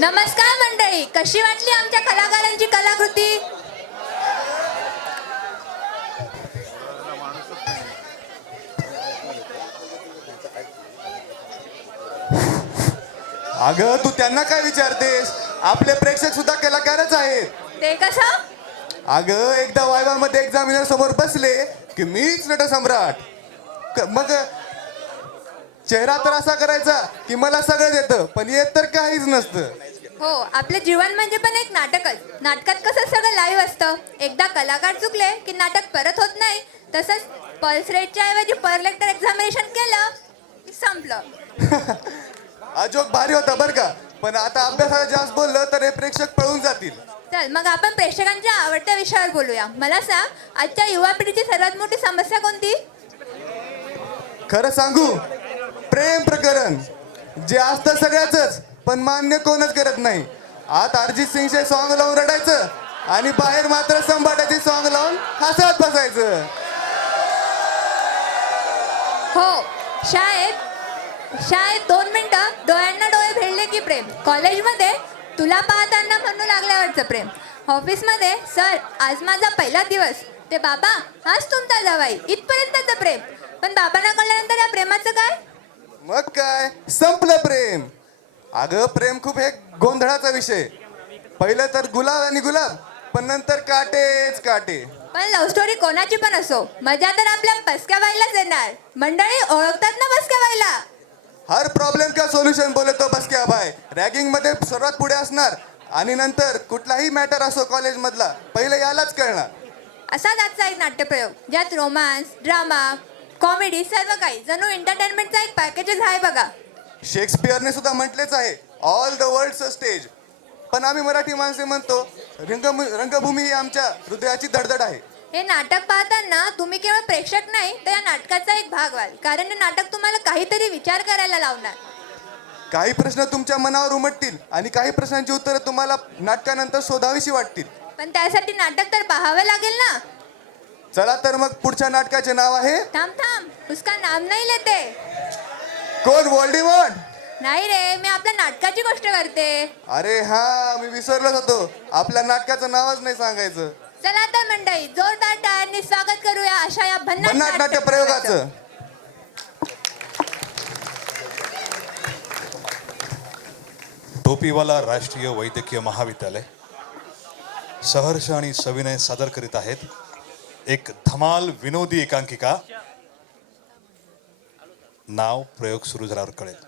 नमस्कार मंडळी, कशी वाटली आमच्या कलाकारांची कलाकृती? अगं तू त्यांना काय विचारतेस? आपले प्रेक्षक सुद्धा कलाकारच आहेत. ते कसं? अगं एकदा वायवा मध्ये एक्झामिनर समोर बसले की मीच नटसम्राट. मग चेहरा तर असा करायचा की मला सगळं येतं पण येत तर काहीच नसतं. हो, आपलं जीवन म्हणजे पण एक नाटकच. नाटकात कसं सगळं लाईव्ह असतं. एकदा कलाकार चुकले की नाटक परत होत नाही. तसंच पल्स रेटच्या ऐवजी परलेक्टर एक्झामिनेशन केलं की संपलं. हा जोक भारी होता बरं का, पण आता अभ्यासाला जास्त बोललं तर हे प्रेक्षक पळून जातील. चल मग आपण प्रेक्षकांच्या आवडत्या विषयावर बोलूया. मला सांग, आजच्या युवा पिढीची सर्वात मोठी समस्या कोणती? खरं सांगू, प्रेम प्रकरण जे असतं सगळ्याच पण मान्य कोणच करत नाही. आत अरिजित सिंगचे सॉंग लावून रडायचं आणि बाहेर मात्र संभाटाचे सॉंग लावून हसत बसायचं. हो, शाळेत 2 मिनिटं डोळ्यांना डोळे भिडले की प्रेम. कॉलेजमध्ये तुला पाहताना म्हणू लागल्यावरचं प्रेम. ऑफिसमध्ये सर आज माझा पहिला दिवस. ते बाबा हाच तुमचा जावाई, इथपर्यंतचं प्रेम. पण बाबांना कळल्यानंतर या प्रेमाचं काय? मग काय संपलं प्रेम. अगं प्रेम खूप एक गोंधळाचा विषय. पहिलं तर गुलाब आणि गुलाब, पण नंतर काटेच काटे. पण लव्ह स्टोरी कोणाची पण असो, मजा तर आपल्या बसक्या बाईलाच येणार. मंडळी ओळखतात ना बसक्या बाईला? हर प्रॉब्लेम का सोल्युशन बोलतो बसक्या बाय. रॅगिंग मध्ये सर्वात पुढे असणार आणि नंतर कुठलाही मॅटर असो कॉलेज मधला पहिलं यालाच कळणार. असाच आजचा एक नाट्यप्रयोग, ज्यात रोमांस, ड्रामा, कॉमेडी सर्व काही. जणू एंटरटेनमेंटचा एक पॅकेजच आहे बघा. शेक्सपियरने सुद्धा म्हटलेच आहे, ऑल द वर्ल्ड्स स्टेज. पण आम्ही मराठी माणसे म्हणतो रंगभूमी ही आमच्या हृदयाची धडधड आहे. हे नाटक पाहताना तुम्ही केवळ प्रेक्षक नाही तर या नाटकाचा एक भाग व्हाल. कारण हे नाटक तुम्हाला काहीतरी विचार करायला लावणार. काही प्रश्न तुमच्या मनावर उमटतील आणि काही प्रश्नांची उत्तरं तुम्हाला नाटकानंतर शोधावीशी वाटतील. पण त्यासाठी नाटक तर पाहावं लागेल ना. चला तर मग पुढच्या नाटकाचे नाव आहे थांब, उसका नाम नाही लेते. कोण वोल्डेमॉर्ट? नाही रे, मी आपल्या नाटकाची गोष्ट करते. अरे हा, मी विसरलोच होतो. आपल्या नाटकाचं नावच नाही सांगायचं. चला तर मंडळी, जोरदार टाळ्यांनी स्वागत करूया अशा या भन्नाट नाट्य प्रयोगाचं. टोपीवाला राष्ट्रीय वैद्यकीय महाविद्यालय सहर्ष आणि सविनय सादर करीत आहेत एक धमाल विनोदी एकांकिका. नाव प्रयोग सुरू झाल्यावर कळेल.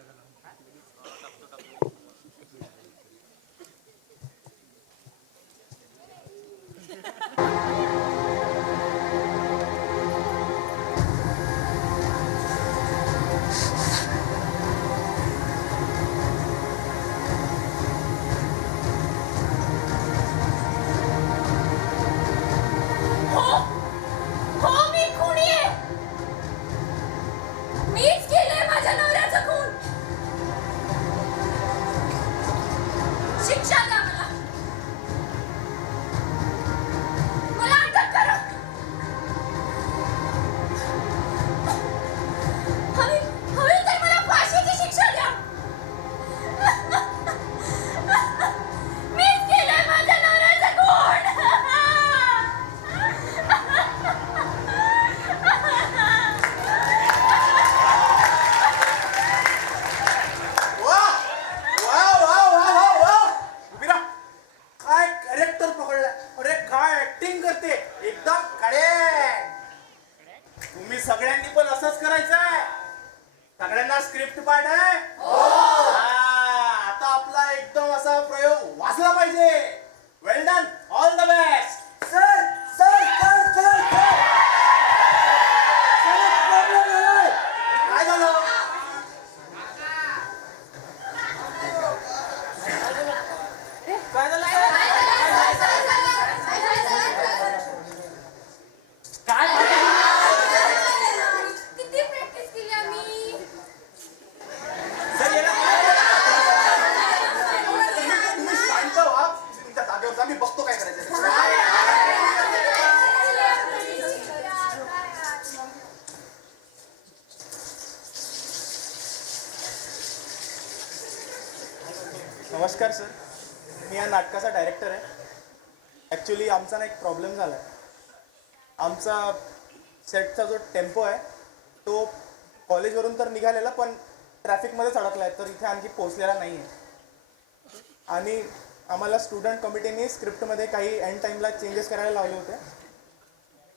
नमस्कार सर, मी या नाटकाचा डायरेक्टर आहे. ॲक्च्युली आमचा ना एक प्रॉब्लेम झाला आहे. आमचा सेटचा जो टेम्पो आहे तो कॉलेजवरून तर निघालेला, पण ट्रॅफिकमध्येच अडकला आहे, तर इथे आणखी पोचलेला नाही आहे. आणि आम्हाला स्टुडंट कमिटीने स्क्रिप्टमध्ये काही एंड टाईमला चेंजेस करायला लावले होते.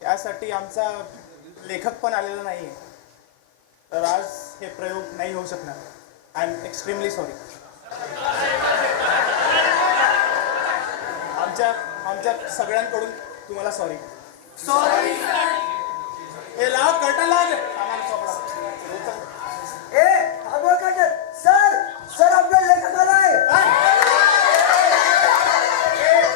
त्यासाठी आमचा लेखक पण आलेला नाही आहे. तर आज हे प्रयोग नाही होऊ शकणार. I am extremely sorry. आमच्या सगळ्यांकडून तुम्हाला सॉरी. हे लाव कर्टन लाव. सर आपला लेखक आलाय.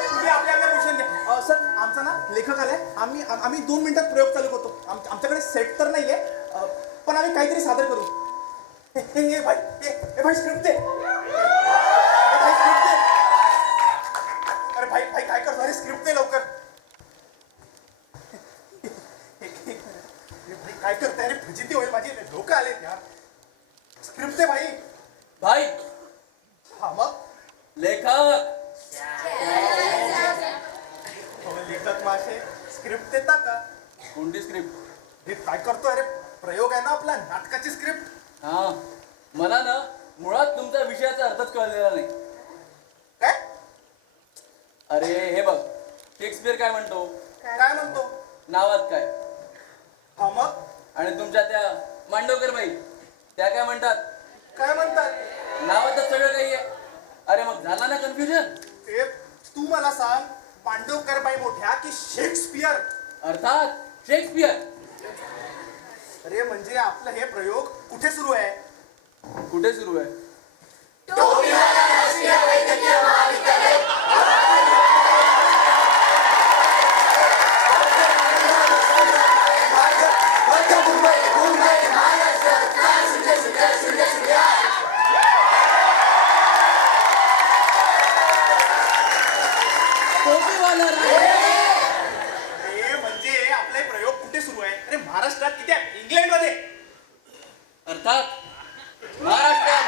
तुम्ही आपल्या पोझिशन द्या. सर आमचा ना लेखक आलाय. आम्ही 2 मिनिटात प्रयोग चालू करतो. आमच्याकडे सेट तर नाहीये, पण आम्ही काहीतरी सादर करू. हे भाई स्क्रिप्ट दे. अरे भाई काय करतो? अरे स्क्रिप्ट दे लवकर. काय करताय? अरे फजिती होईल माझी. लोक आलेत यार. स्क्रिप्ट दे भाई. भाई हा मग लेखक लेखक मासे स्क्रिप्ट देता का? कोणती स्क्रिप्ट? हे काय करतो? अरे प्रयोग आहे ना आपला, नाटकाची स्क्रिप्ट. हा मला ना मुळात तुमच्या विषयाचा अर्थच कळलेला नाही. काय अरे हे बघ, शेक्सपियर काय म्हणतो? काय म्हणतो? नावात काय? हा मग आणि तुमच्या त्या मांडवकर बाई त्या काय म्हणतात? काय म्हणतात? नावातच सगळं काही आहे. अरे मग झाला ना कन्फ्युजन. ते तू मला सांग, मांडवकर बाई मोठ्या की शेक्सपियर? अर्थात शेक्सपियर. अरे म्हणजे आपलं हे प्रयोग कुठे सुरू आहे? कुठे सुरू आहे? हे म्हणजे आपले प्रयोग कुठे सुरू आहे? अरे महाराष्ट्रात किती आहे? इंग्लंडमध्ये? अर्थात महाराष्ट्रात.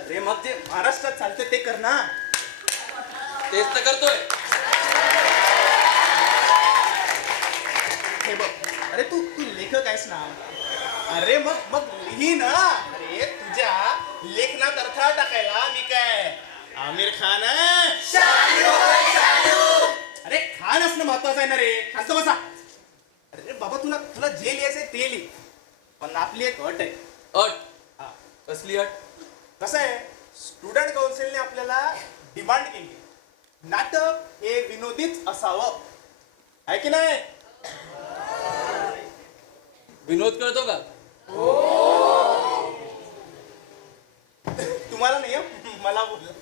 अरे मग जे महाराष्ट्रात चालते ते कर ना. तेच तर करतोय. हे बघ, अरे तू लेखक आहेस ना. अरे मग लिही ना. अरे तुझ्या लेखनात अडथळा टाकायला मी काय आमिर खान आहे? अरे खान असणं महत्वाचं आहे ना रे. शांत बसा. अरे बाबा तुला जे लिहायचंय ते लिह, पण आपली एक अट आहे. अट? हा. कसली अट? कसं आहे, स्टुडंट काउन्सिलने आपल्याला डिमांड केली, नाटक हे विनोदीच असावं, आहे की नाही? विनोद कळतो का? तुम्हाला नाही मला बोललं.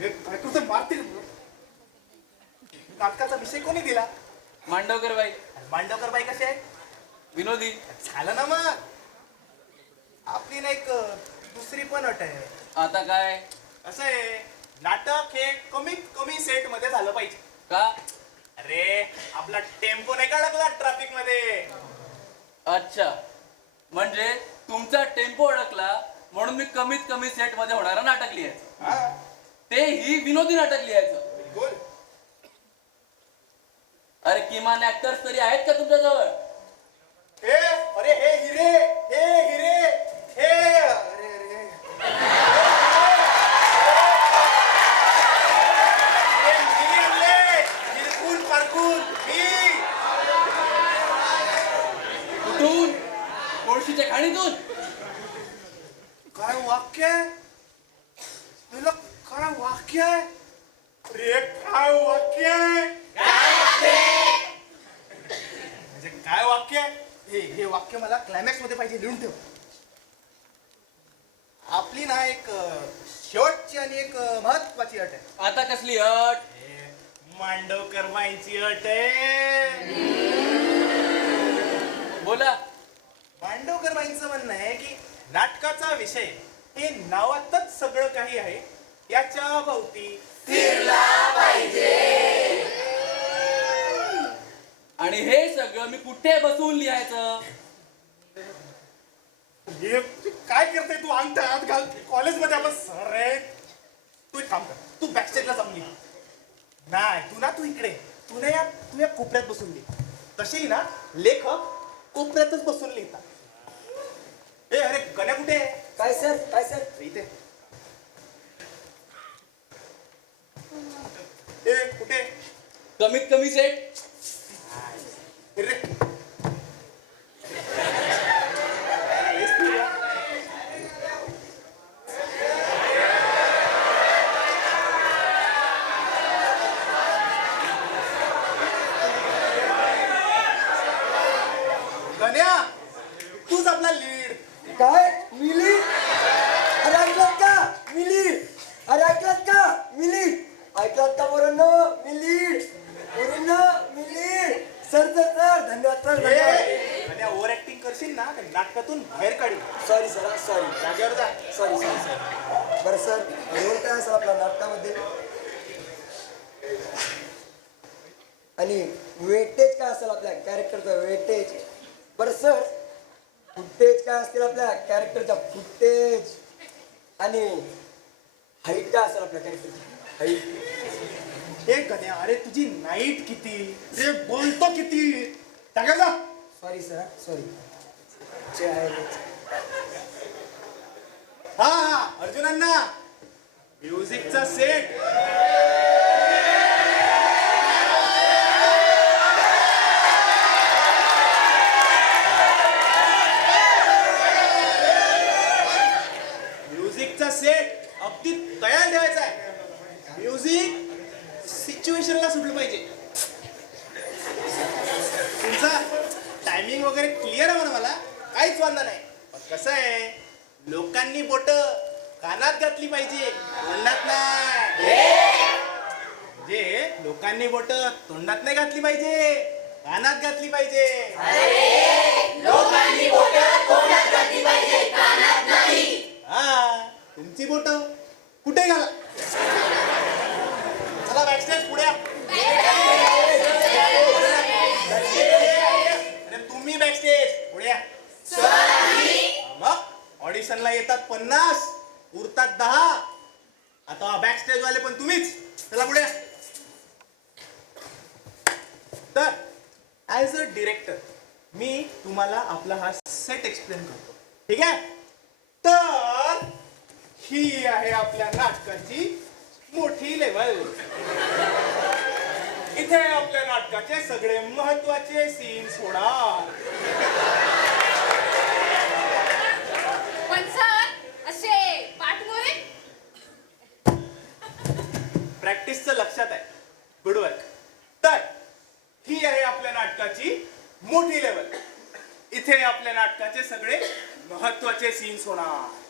काय करतो? मारतील. नाटकाचा विषय कोणी दिला? मांडवकर बाई. मांडवकर बाई कसे आहे? विनोदी. झालं ना मग. आपली ना एक दुसरी पण अट आहे. आता काय? असं आहे, नाटक हे कमीत कमी सेट मध्ये झालं पाहिजे. का? अरे आपला टेम्पो नाही का अडकला ट्रॅफिक मध्ये? अच्छा, म्हणजे तुमचा टेम्पो अडकला म्हणून मी कमीत कमी सेट मध्ये होणारं नाटक लिहायचं. हा, तेही विनोदी नाटक लिहायचं. बोल. अरे किमान ऍक्टर्स तरी आहेत का तुमच्याजवळ? हे अरे हे हिरे, हे अरे हिरकून पारकून कुठून? कोळशीच्या खाणीतून? काय वाक्य आहे? तुला काय वाक्य आहे? अरे काय वाक्य आहे? म्हणजे काय वाक्य आहे? हे वाक्य मला क्लायमॅक्स मध्ये पाहिजे, लिहून ठेव. आपली ना एक शेवटची आणि एक महत्वाची अट आहे. आता कसली अट? मांडवकर बाईंची अट आहे. बोला. मांडवकर बाईंचं म्हणणं आहे की नाटकाचा विषय हे नावातच सगळं काही आहे, याच्या भोवती फिरला पाहिजे. आणि हे सगळं मी कुठे बसून लिहायचं? हे काय करते तू? अंगठा हात घाल. कॉलेजमध्ये आपण सर आहे. काम कर, तू बॅकस्टेजला जाऊन घे. नाही तू इकडे, तू या कोपऱ्यात बसून घे. तसेही ना लेखक कोपऱ्यातच बसून लिहितात. ए अरे गण्या कुठे आहे? काय सर इथे. ए कुठे? कमीत कमी सेट. रे गण्या, तूच आपला लीड. काय मिली? अरे ऐकलात का मिली? अरे ऐकलात का मिली? ऐकलात का पोरांनो? मिली पोरांनो मिली. सर धन्यवाद सर धन्यवाद. गण्या ओव्हर ऍक्टिंग करशील ना तर नाटकातून बाहेर काढू. सॉरी सर सॉरी जागेवर जा. सॉरी बरं सर रोल काय असेल आपल्या नाटकामध्ये आणि वेटेज काय असेल आपल्या कॅरेक्टरचं वेटेज? बरं सर फुटेज काय असतील आपल्या कॅरेक्टरचा फुटेज आणि हाईट काय असेल आपल्या कॅरेक्टरची हाईट? हे गण्या, अरे तुझी नाईट किती रे, बोलतो किती? जागेवर जा. सॉरी सर सॉरी हा अर्जुनांना म्युझिकचा सेट. म्युझिकचा सेट अगदी तयार ठेवायचा आहे. म्युझिक सिच्युएशनला सुटलं पाहिजे. तुमचा टायमिंग वगैरे क्लिअर आहे म्हणा, मला काहीच वांधा नाही. पण कसं आहे, लोकांनी बोट कानात घातली पाहिजे, तोंडात नाही. म्हणजे लोकांनी बोट तोंडात नाही घातली पाहिजे, कानात घातली पाहिजे. हा तुमची बोट कुठे घाला. चला बॅकस्टेज पुढे. तुम्ही बॅकस्टेज पुढे. मग ऑडिशनला येतात 50, उरतात 10. आता बॅकस्टेज वाले पण तुम्हीच. चला पुढे. तर ऍज अ डिरेक्टर मी तुम्हाला आपला हा सेट एक्सप्लेन करतो, ठीक आहे? तर ही आहे आपल्या नाटकाची मोठी लेवल. इथे आपल्या नाटकाचे सगळे महत्वाचे सीन्स होणार. पण सर असे पाठमोरे प्रॅक्टिसचं लक्षात आहे. Good work. तर ही आहे आपल्या नाटकाची मोठी लेवल. इथे आपल्या नाटकाचे सगळे महत्वाचे सीन्स होणार.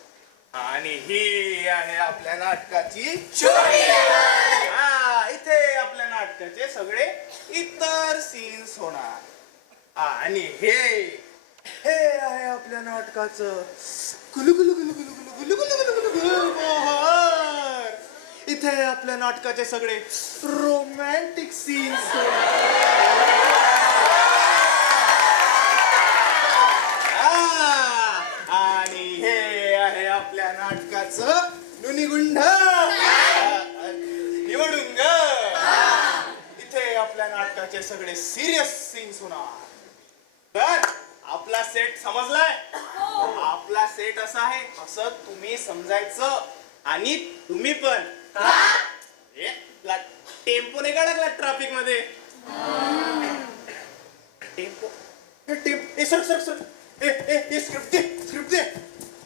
आणि ही आहे आपल्या नाटकाची छोटी लेवल. हा इथे आपल्या नाटकाचे सगळे इतर सीन्स होणार. आणि हे आहे आपल्या नाटकाचं गुलू गुलू गुलू गुलू गुलू गुलू गुलू गुलू गुलू गुलू बहार. इथे आपल्या नाटकाचे सगळे रोमॅन्टिक सीन्स आणि हे आहे आपल्या नाटकाचं नुनीगुंड निवडुंग. इथे आपल्या नाटकाचे सगळे सिरियस सीन्स होणार. तर आपला सेट समजलाय? आपला सेट असा आहे असं तुम्ही समजायचं. आणि तुम्ही पण टेम्पो नाही का लागला ट्रॅफिक मध्ये? टेम्पो स्क्रिप्ट दे.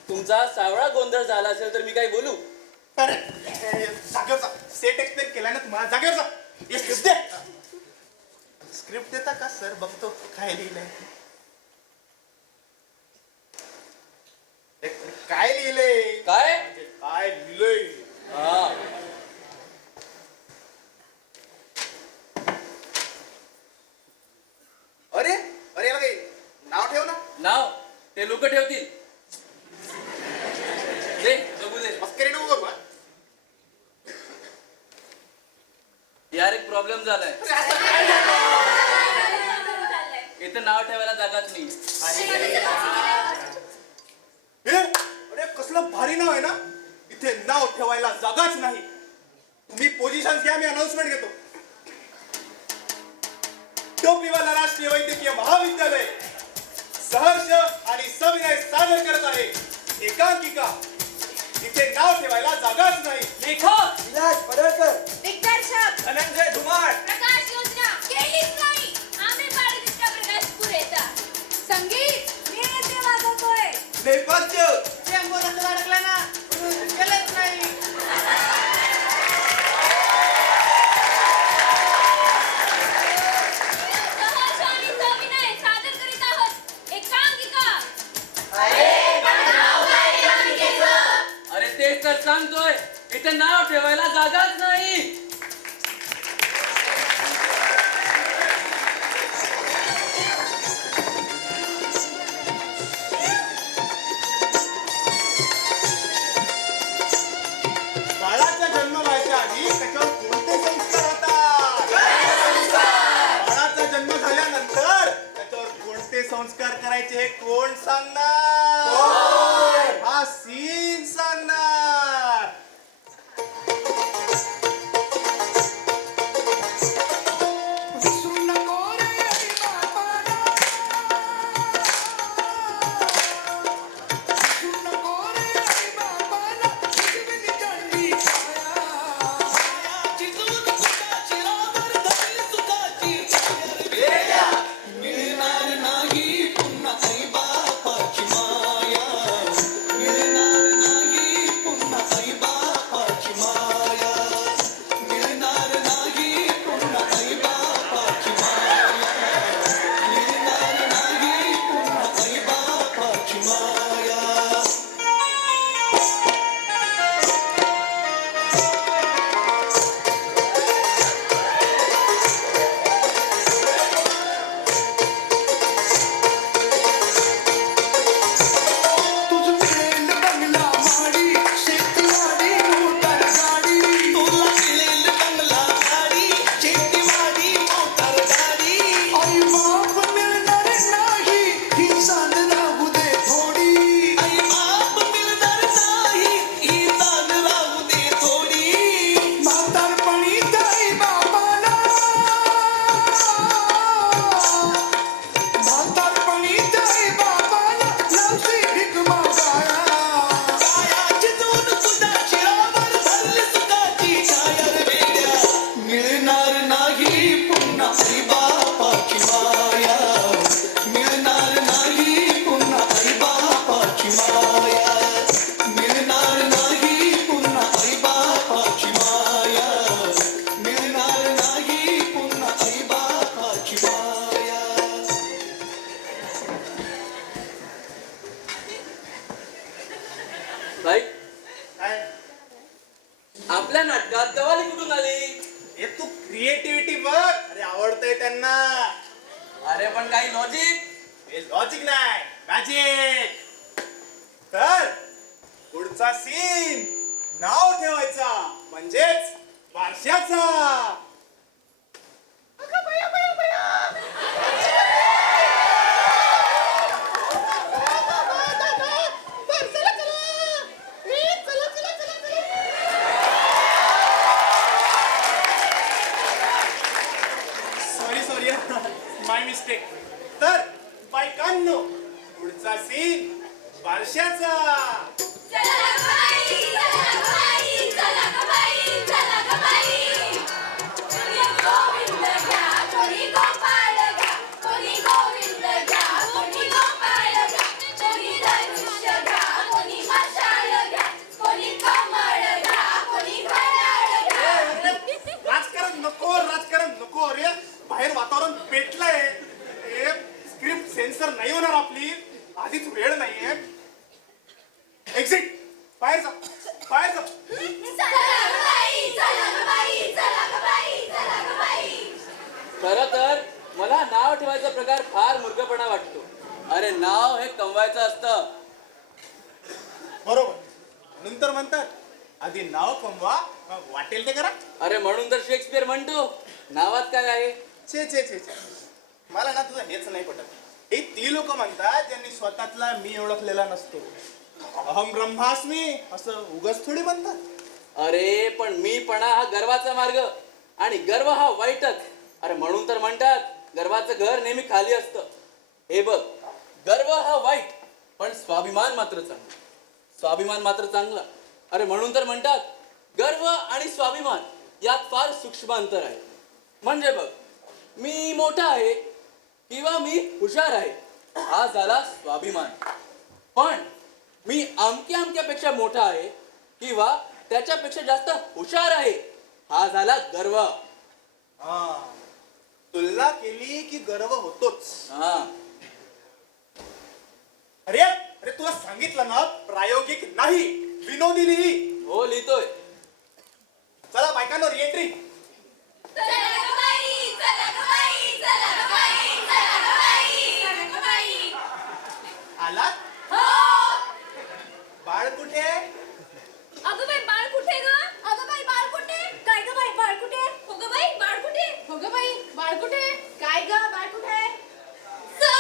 तुमचा सावळा गोंधळ झाला असेल तर मी काही बोलू? अरे जागेवर जा. सेट एक्सप्लेन केलाय ना तुम्हाला, जागेवर जा. स्क्रिप्ट दे. स्क्रिप्ट देता का सर? बघतो काय लिहिलंय. काय लिहिलंय? काय? काय लिहिलंय? हा अरे अरे याला काही नाव ठेव ना. नाव ते लोक ठेवतील. दे बघू दे. मस्करी नको करू. यार एक प्रॉब्लेम झालाय. इथे नाव ठेवायला जागाच नाही. अरे कसलं भारी नाव आहे ना. इथे नाव ठेवायला जागाच नाही. पेशन्स घ्या, मी अनाउन्समेंट घेतो. टोपीवाला राष्ट्रीय वैद्यकीय महाविद्यालय सहर्ष आणि सविनय सादर करत आहे एकांकिका. इथे नाव ठेवायला जागाच नाही. लेखक विलास पडळकर, दिग्दर्शक धनंजय धुमाळ, प्रकाश योजना केलीच नाही. आम्ही पाडदिष्टा प्रकाश पुरेचा. संगीत मी येथे वाजवतोय. नेपथ्य अडकला ना केलंच नाही. सहर्ष आणि सविनय सादर करीत आहोत एकांकिका. अरे तेच तर सांगतोय, इथे नाव ठेवायला जागाच नाही. बाळाचा जन्म व्हायच्या आधी त्याच्यावर कोणते संस्कार होतात? बाळाचा जन्म झाल्यानंतर त्याच्यावर कोणते संस्कार करायचे हे कोण सांगणार? हा सीन सांगणार. भाई, काय? आपल्या नाटकात कवाली कुठून आली? हे तू क्रिएटिव्हिटी बघ. अरे आवडतंय त्यांना. अरे पण काही लॉजिक. हे लॉजिक नाही, मॅजिक. तर पुढचा सीन नाव ठेवायचा म्हणजेच बारशाचा. सॉरी माय मिस्टेक. तर बायकांनो, पुढचा सीन बारशाचा. चला ग बाई, चला ग बाई, चला ग बाई, चला ग बाई. कोणी गोविंद घ्या, कोणी गोपाळ घ्या, कोणी गोविंद घ्या, कोणी गोपाळ घ्या, कोणी धनुष्य घ्या, कोणी मशाल घ्या, कोणी कमळ घ्या, कोणी घड्याळ घ्या. राजकारण नको अरे. बाहेर वातावरण पेटलंय. स्क्रिप्ट सेन्सर नाही होणार आपली. आधीच वेळ नाहीये. एक्झिट. बाहेर जा. चला ग बाई, चला ग बाई, चला ग बाई, चला ग बाई. खरं तर मला नाव ठेवायचा प्रकार फार मूर्खपणा वाटतो. अरे नाव हे कमवायचं असतं. बरोबर. म्हणून तर म्हणतात आधी नाव कमवा मग वाटेल ते करा. अरे म्हणून तर शेक्सपियर म्हणतो, नावात काय आहे? छे. मला ना तुझं हेच नाही पटत. हे ती लोक म्हणतात ज्यांनी स्वतःतला मी ओळखलेला नसतो. अहम ब्रह्मास्मी असं उगाच थोडी म्हणतात. अरे पण पण मीपणा हा गर्वाचा मार्ग आणि गर्व हा वाईटच. अरे म्हणून तर म्हणतात गर्वाचं घर नेहमी खाली असतं. हे बघ, गर्व हा वाईट पण स्वाभिमान मात्र चांगला. स्वाभिमान मात्र चांगला. अरे म्हणून तर म्हणतात गर्व आणि स्वाभिमान यात फार सूक्ष्म अंतर आहे. म्हणजे बघ, मी मोठा आहे किंवा मी हुशार आहे हा झाला स्वाभिमान. पण मी अमक्यापेक्षा मोठा आहे किंवा त्याच्यापेक्षा जास्त हुशार आहे हा झाला गर्व. हा, तुलना केली की गर्व होतोच. हा, अरे अरे तुला सांगितलं ना, प्रायोगिक नाही, विनोदी लिही. हो लिहितोय. चला बायकांनो, रिएंट्री. चला ग बाई, चला ग बाई, चला ग बाई, चला ग बाई, चला ग बाई. आलात? हो. बाळ कुठे आहे? अगं बाई बाळ कुठे ग? अगं बाई बाळ कुठे? काय ग बाई बाळ कुठे? हो ग बाई बाळ कुठे? हो ग बाई बाळ कुठे? काय ग बाळ कुठे? सर!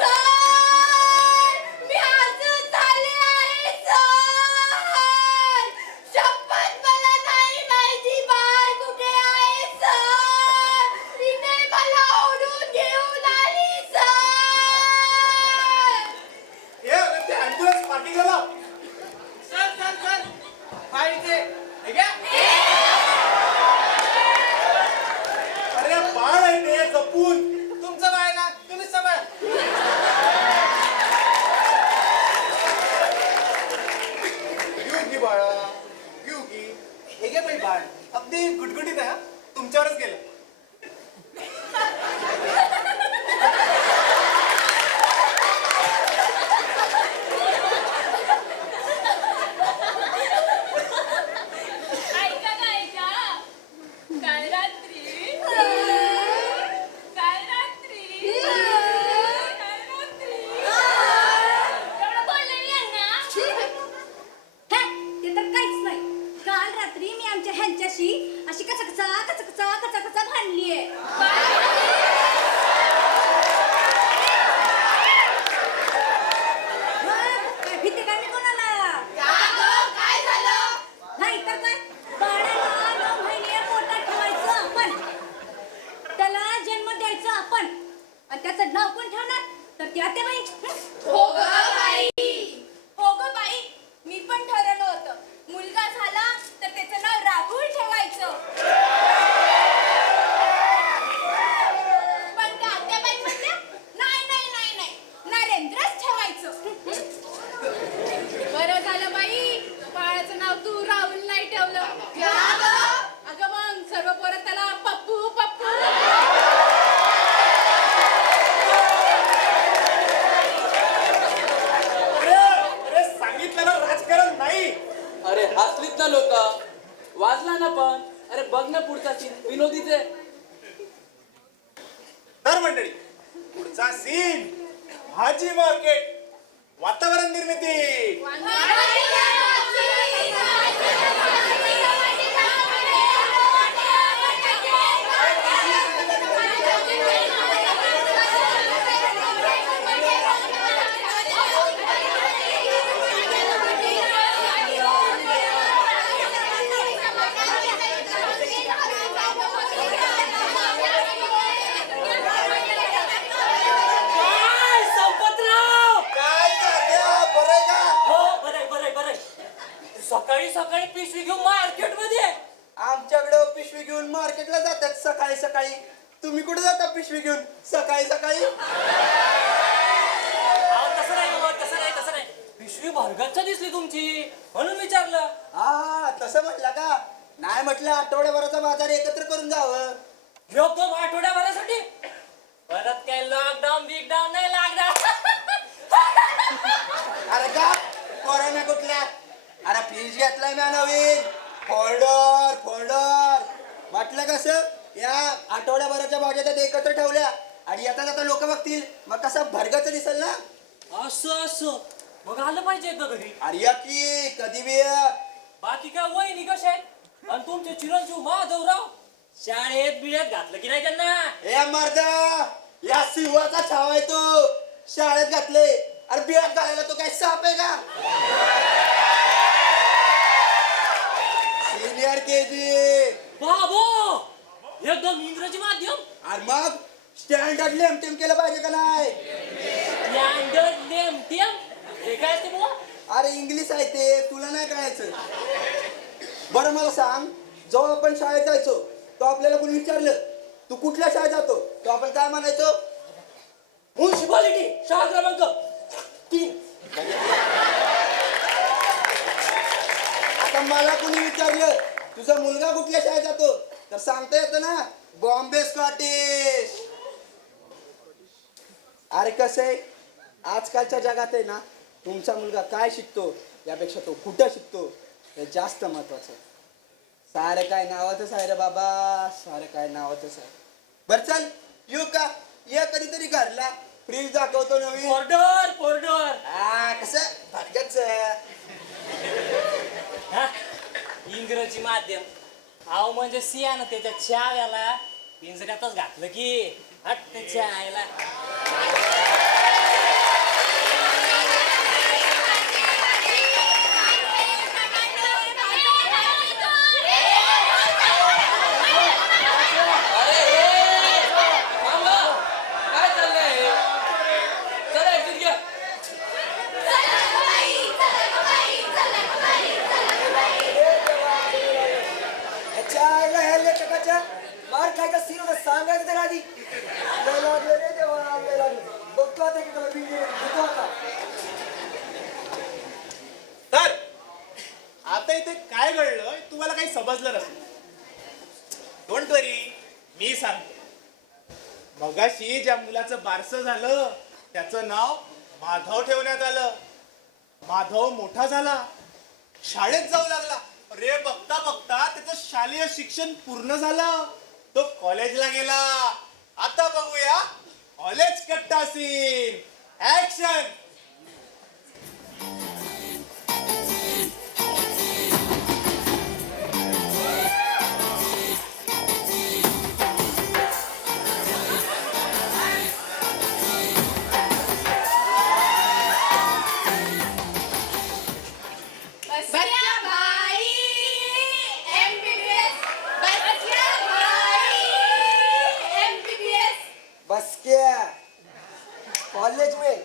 सर! मी हसून झाले आहे सर! शपथ मला नाही माहिती बाळ कुठे आहे सर! हिने मला ओढून घेऊन आली सर! अरे ते ॲम्ब्युलन्स पार्किंगला लाव. सर सर सर, हा इथे. हे घ्या. अरे बाळ आहे ते, जपून. तुमचं बाळ आहे ना, तुम्हीच सांभाळा. घेऊ की बाळा, घेऊ की. हे घे बाई बाळ, अगदी गुटगुटीत आहे हा. तुमच्यावरच गेलं. ऐका ना ऐका. काल रात्री एवढं बोलले मी यांना. हे, ते तर काहीच नाही. काल रात्री मी आमच्या ह्यांच्याशी अशी कचा भांडलीये. काय भीती काय मी कोणाला? काय झालं? नाही तर काय, बाळाला 9 महिने पोटात ठेवायचं आपण, त्याला जन्म द्यायचा आपण, आणि त्याचं नाव कोण ठेवणार? तर ती आत्याबाई. हो ग बाई. हो ग बाई, मी पण ठरवलं होतं, मुलगा झाला तर त्याचं नाव राहुल ठेवायचं. पण त्या आत्याबाई म्हणल्या नाही नाही नाही नाही, नरेंद्रच ठेवायचं. बरं झालं बाई, बाळाचं नाव तू राहुल नाही ठेवलं. अगं मग सर्व पोरं त्याला पप्पू पप्पू. अरे सांगितलं ना, राजकारण नाही. अरे हसलीत ना लोक, वाजला ना पण. अरे बघ ना पुढचा सीन विनोदीचे. तर मंडळी, पुढचा सीन भाजी मार्केट, वातावरण निर्मिती. काय तात्या, बरं आहे का? हो बरं सकाळी सकाळी पिशवी घेऊन मार्केट मध्ये. आमच्याकडे पिशवी घेऊन मार्केटला जातात सकाळी सकाळी. तुम्ही कुठे जाता पिशवी घेऊन सकाळी सकाळी? तसं नाही. पिशवी भरगच्च दिसली तुमची म्हणून विचारलं. हा तसं म्हटलं का? नाही म्हटलं आठवड्याभराचा बाजार एकत्र करून जावं. एकदम आठवड्याभरासाठी. परत काय लॉकडाऊन बिकडाऊन नाही लागणार. अरे का कोरोना कुठला? अरे फ्रीज घेतलाय ना नवीन, फोल्डर. म्हटलं कसं या आठवड्याभराच्या भाज्या त्या एकत्र ठेवल्या आणि येता जाता लोक बघतील, मग कसं भरगच्च दिसेल ना. असं मग आलं पाहिजे एकदा घरी. अरे या की कधी बी ये. बाकी काय वहिनी कशा आहेत? आणि तुमचे चिरंजीव माधवराव शाळेत बिळेत घातलं की नाही त्यांना? ए मर्दा, या सिंहाचा छावा आहे तो. शाळेत घातले. अरे बिळात घालायला तो काय साप आहे का? अरे मग स्टँडर्ड लेमटेम केलं पाहिजे का नाही? हे काय असते बुवा? अरे इंग्लिश आहे ते, तुला नाही कळायचं. बरं मला सांग, जेव्हा आपण शाळेत जायचो तो आपल्याला कोणी विचारलं तू कुठल्या शाळेत जातो, तो आपण काय म्हणायचो? म्युन्सिपालिटी शाळा क्रमांक 3. आता मला कोणी विचारलं तुझा मुलगा कुठल्या शाळेत जातो, तर सांगता येतं ना, बॉम्बे स्कॉटिश. अरे कसं आहे, आजकालच्या जगात आहे ना, तुमचा मुलगा काय शिकतो यापेक्षा तो कुठं शिकतो हे जास्त महत्वाचं आहे. सारं काय नावातच आहे रे बाबा, सारं काय नावातच आहे. बरं चल येऊ का, ये कधीतरी घरला, फ्रीज दाखवतो नवीन. पोर्डर कसं भरगच. इंग्रजी माध्यम. अहो म्हणजे सियानं त्याच्या चाव्याला पिंजऱ्यातच घातलं की हट त्याच्या आईला. थांबा. काय चाललंय? चला exit घ्या. चला ग बाई, चला ग बाई, चला ग बाई, चला ग बाई. ह्या लेखकाच्या मार खायचा सीन होता, सांगायचं तर आधी. लय लागलं रे देवा, लय लागलं. बघतो आता की तुला video घेतो आता. तर आता इथे काय घडलं तुम्हाला काही समजलं नसेल. डोंट वरी, मी सांगतो. मगाशी ज्या मुलाचं बारसं झालं त्याचं नाव माधव ठेवण्यात आलं. माधव मोठा झाला, शाळेत जाऊ लागला. रे बघता बघता त्याचं शालेय शिक्षण पूर्ण झालं, तो कॉलेजला गेला. आता बघूया कॉलेज कट्टा सीन. ऍक्शन. बसल्या बाई, MBBS. बसल्या बाई, MBBS. बस क्या कॉलेज में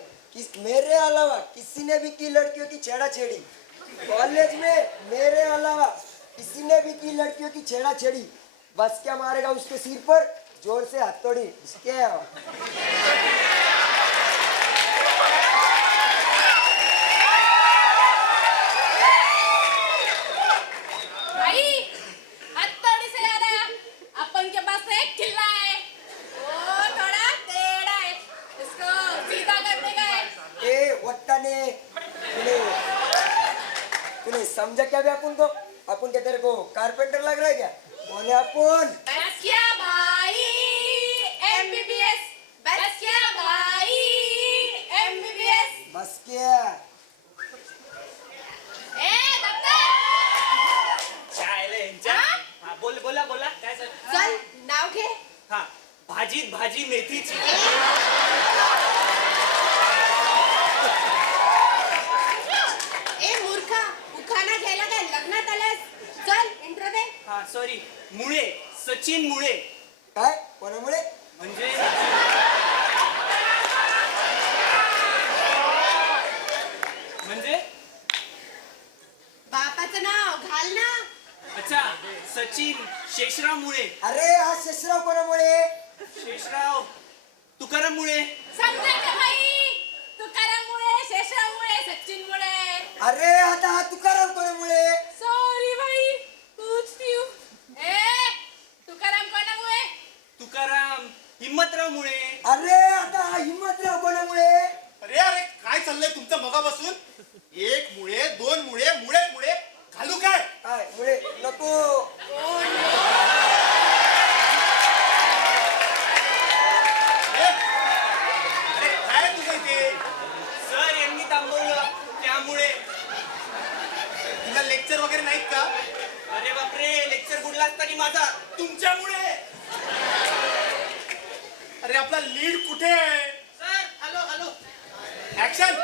मेरे अलावा किसी ने भी की लड़कियों की छेड़ा-छेड़ी. कॉलेज में मेरे अलावा किसी ने भी की लड़कियों की छेड़ा-छेड़ी. बस क्या मारेगा उसके सिर पर जोर से हथौड़ी. क्या भाई, हथौड़ी से याद आया, अपन के पास एक खिल्ला है. वो थोड़ा टेढ़ा है, इसको सीधा करने का है. ए वट्टा ने तूने समझा क्या भी अपन को? अपन क्या तेरे को कारपेंटर लग रहा है क्या? कौन है अपन? बस क्या भाई, MBBS. बस क्या भाई, MBBS. बस क्या ए दत्ता, हा बोला काय चल नाव घे. हा भाजी मेथीची. ए मूर्खा, उखाणा घ्यायला काय लग्नात आलास? चल इंट्रो दे. हा सॉरी, मुळे, सचिन मुळे. काय कोणामुळे? म्हणजे बापाचं नाव घाल ना. अच्छा सचिन शेषराव मुळे. अरे हा शेषराव कोणामुळे? शेषराव तुकाराममुळे. समजायचं भाई, तुकाराममुळे, शेषरावमुळे, सचिनमुळे. अरे आता हा तुकाराम कोणामुळे? सॉरी भाई, पूछती हूँ. ए तुकाराम कोणामुळे? तुकाराम हिम्मतरावमुळे. अरे आता हा हिम्मतराव कोणामुळे? अरे अरे काय चाललंय तुमचं मगापासून? एक मुळे, दोन मुळे, मुळे मुळे घालू काय? काय मुळे नको. अरे काय तुझं इथे? सर यांनी थांबवलं त्यामुळे. तुला लेक्चर वगैरे नाहीत का? अरे बापरे, लेक्चर बुडला असताना माझा तुमच्यामुळे. अरे आपला लीड कुठे आहे? Sir hello action.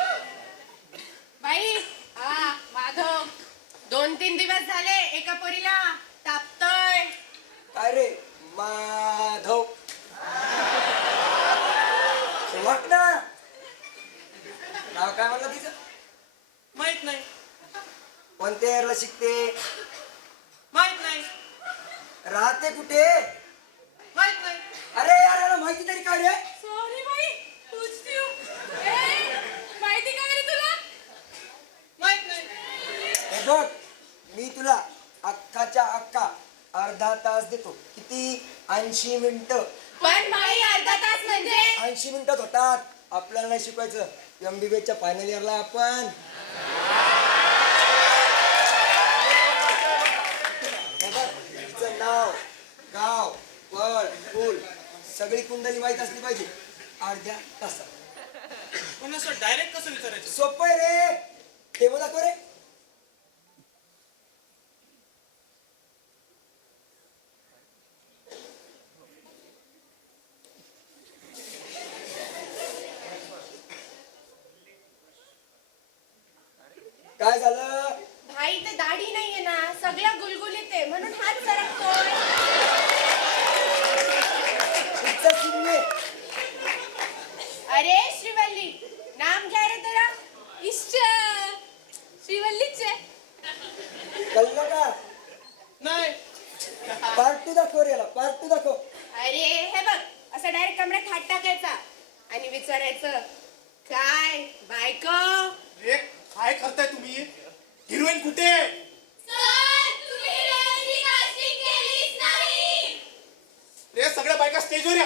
बाई, हा माधव 2-3 दिवस झाले एका पोरीला तापतोय. काय रे माधव नाही. कोणत्या इयरला शिकते? माहित नाही. राहते कुठे? माहित नाही. अरे यार याला माहिती तरी काय रे? सॉरी बाई तूच तू माहिती काय रे तुला माहित नाही. हे बघ मी तुला अख्खाच्या अख्खा अर्धा तास देतो. किती? 80 मिनिटं. पण बाई अर्धा तास म्हणजे 80 मिनिटात होतात. आपल्याला नाही शिकवायचं. MBBS फायनल इयरला आपण. हे बघ, तिचं नाव, गाव, फळ, फूल सगळी कुंडली माहीत असली पाहिजे अर्ध्या तासात. पण असं डायरेक्ट कसं विचारायचं? सोपं आहे रे. ते मला रे. काय झालं? भाई ते दाढी नाहीये ना सगळं गुलगुलीत आहे म्हणून हात सरकतोय इथं शिंदे. अरे श्रीवल्ली नाम क्या रे तेरा इश्च श्रीवल्लीच आहे कळलं का? नाही. पार्ट 2 दाखव रे याला. पार्ट 2 दाखव. अरे हे बघ असं डायरेक्ट कमरेत हात टाकायचा आणि विचारायचं काय बायको रे काय करताय तुम्ही? हिरोईन कुठे? रे सगळ्या बायका स्टेजवर या.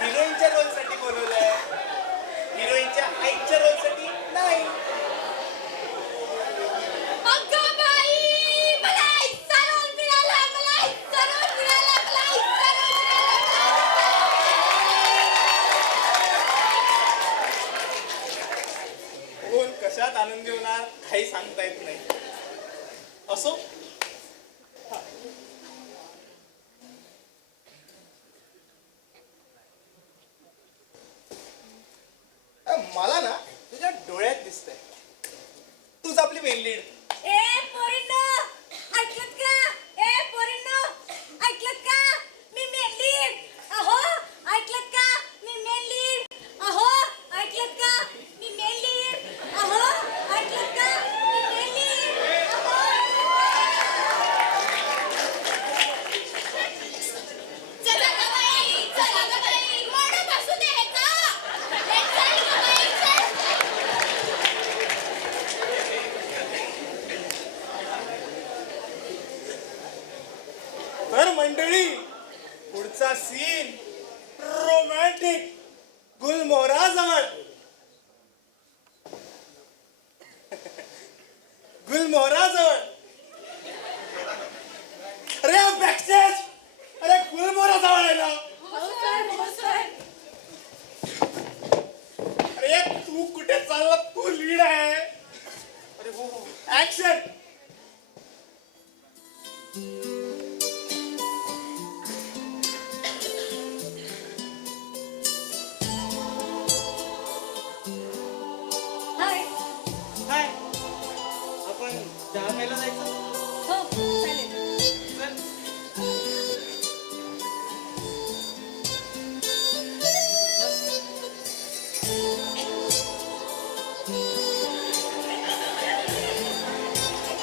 हिरोईनच्या रोलसाठी बोलवलंय. हिरोईनच्या आईच्या रोलसाठी नाही. कोण कशात आनंदी होणार काही सांगता येत नाही. असो मला ना तुझ्या डोळ्यात दिसतंय तूच आपली मेन लीड. ए पोरींनो ऐकलत का? ए पोरींनो ऐकलत का? मी मेन लीड. अहो ऐकलत का? मी मेन लीड. अहो ऐकलत का? मी मेन लीड. अहो ऐकलत का? मी मेन लीड. अहो चला ग बाई मोडं बसू दे ह्याचा. हे चल ग बाई, चल. तर मंडळी पुढचा सीन रोमॅन्टिक गुलमोहराजवळ. गुलमोहराजवळ. अरे बॅकस्टेज. अरे गुलमोहराजवळ आहे ना. हो सर, हो सर. अरे तू कुठे चालला? तू लीड आहे. अरे हो हो ऍक्शन. हाय. काय? आपण चहा प्यायला जायचं? हो चालेल. चल.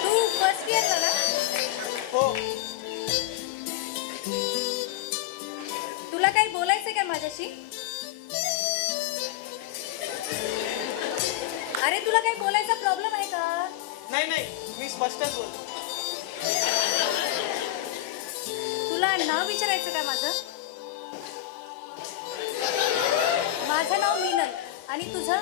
तू फर्स्ट इयरला ना? हो. तुला काही बोलायचं का माझ्याशी? अरे तुला काही बोलायचा प्रॉब्लेम आहे का? नाही नाही मी स्पष्टच बोलतो. तुला नाव विचारायचं का माझं? माझं नाव मीनल आणि तुझं?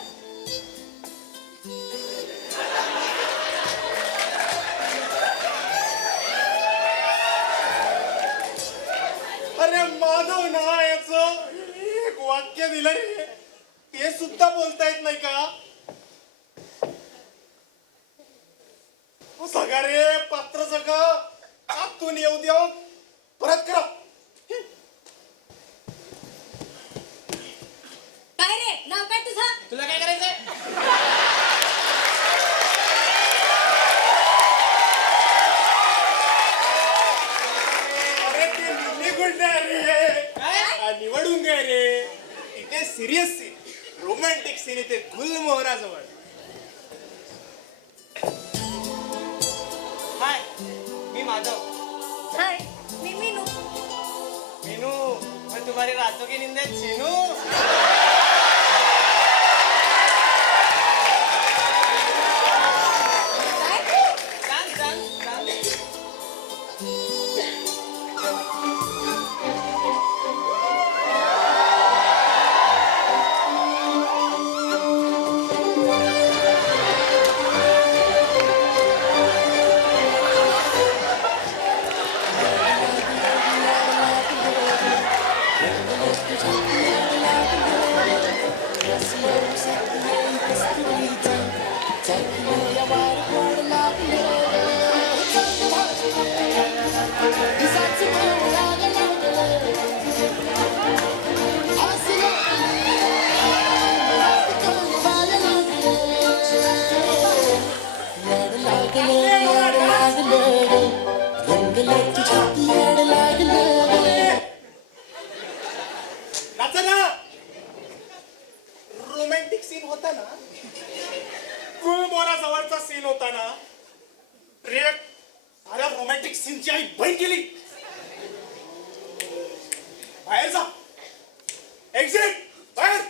अरे माधव ना याचं एक वाक्य दिलंय ते सुद्धा बोलता येत नाही का? सगळं रे पात्र सगळं आतून येऊ द्या परत करा. काय रे नाव काय तुझं? तुला काय करायचंय? अरे ते निघून द्या रे. निवडून घे रे. इथे सिरियस सीन, रोमॅन्टिक सीन इथे गुलमोहराजवळ. हाय, मी माधव. हाय मी मीनू. मीनू, मैं तुम्हारी रातों की नींद छीनू. सांग सांग सांग. नाचा ना. रोमॅन्टिक सीन होता ना, गुलमोहरा जवळचा सीन होता ना रे. साऱ्या रोमॅन्टिक सीनची आई बहीण गेली. बाहेर जा. एक्झिट. बाहेर.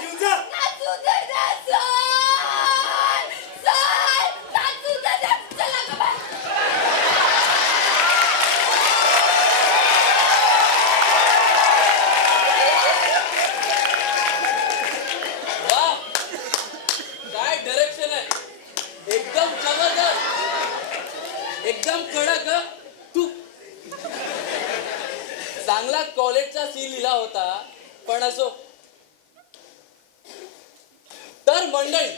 घेऊन जा. वा, काय डायरेक्शन आहे. एकदम जबरदस्त, एकदम कडक हं. तू चांगला कॉलेजचा सीन लिहिला होता. पण असो. तर मंडळी,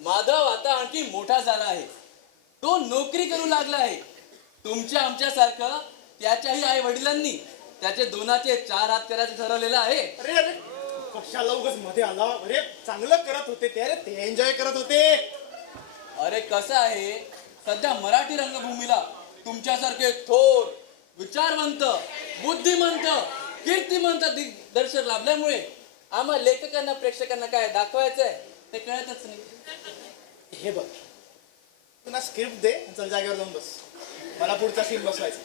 माधव आता आणखी मोठा झाला आहे. तो नोकरी करू लागला आहे. तुमच्या आमच्यासारखं त्याच्याही आई वडिलांनी त्याचे दोनाचे चार हात करायचं ठरवलेलं आहे. अरे अरे, कशाला उगाच मध्ये आला. अरे चांगलं करत होते ते. अरे ते एन्जॉय करत होते. अरे कसं आहे, सध्या मराठी रंगभूमीला तुमच्यासारखे थोर, विचारवंत, बुद्धिमंत, कीर्तिमंत दिग्दर्शक लाभल्यामुळे आम्हा लेखकांना प्रेक्षकांना काय दाखवायचंय ते कळतच नाही. हे बघ, तुला स्क्रिप्ट दे, चल जागेवर जाऊन बस. मला पुढचा सीन बसवायचा.